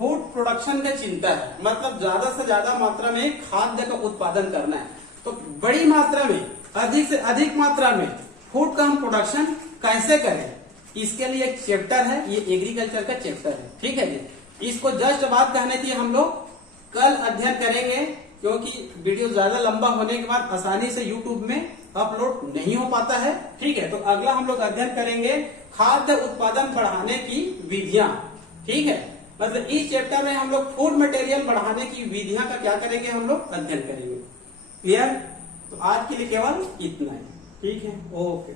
फूड प्रोडक्शन का चिंता है, मतलब ज्यादा से ज्यादा मात्रा में खाद्य का उत्पादन करना है। तो बड़ी मात्रा में, अधिक से अधिक मात्रा में फूड का हम प्रोडक्शन कैसे करें, इसके लिए एक चैप्टर है, ये एग्रीकल्चर का चैप्टर है। ठीक है जी, इसको जस्ट बात कहने की हम लोग कल अध्ययन करेंगे, क्योंकि वीडियो ज्यादा लंबा होने के बाद आसानी से यूट्यूब में अपलोड नहीं हो पाता है। ठीक है, तो अगला हम लोग अध्ययन करेंगे खाद्य उत्पादन बढ़ाने की विधियां। ठीक है, मतलब इस चैप्टर में हम लोग फूड मटेरियल बढ़ाने की विधियां का क्या करेंगे, हम लोग अध्ययन करेंगे। क्लियर? तो आज के लिए केवल इतना ही। ठीक है, ओके।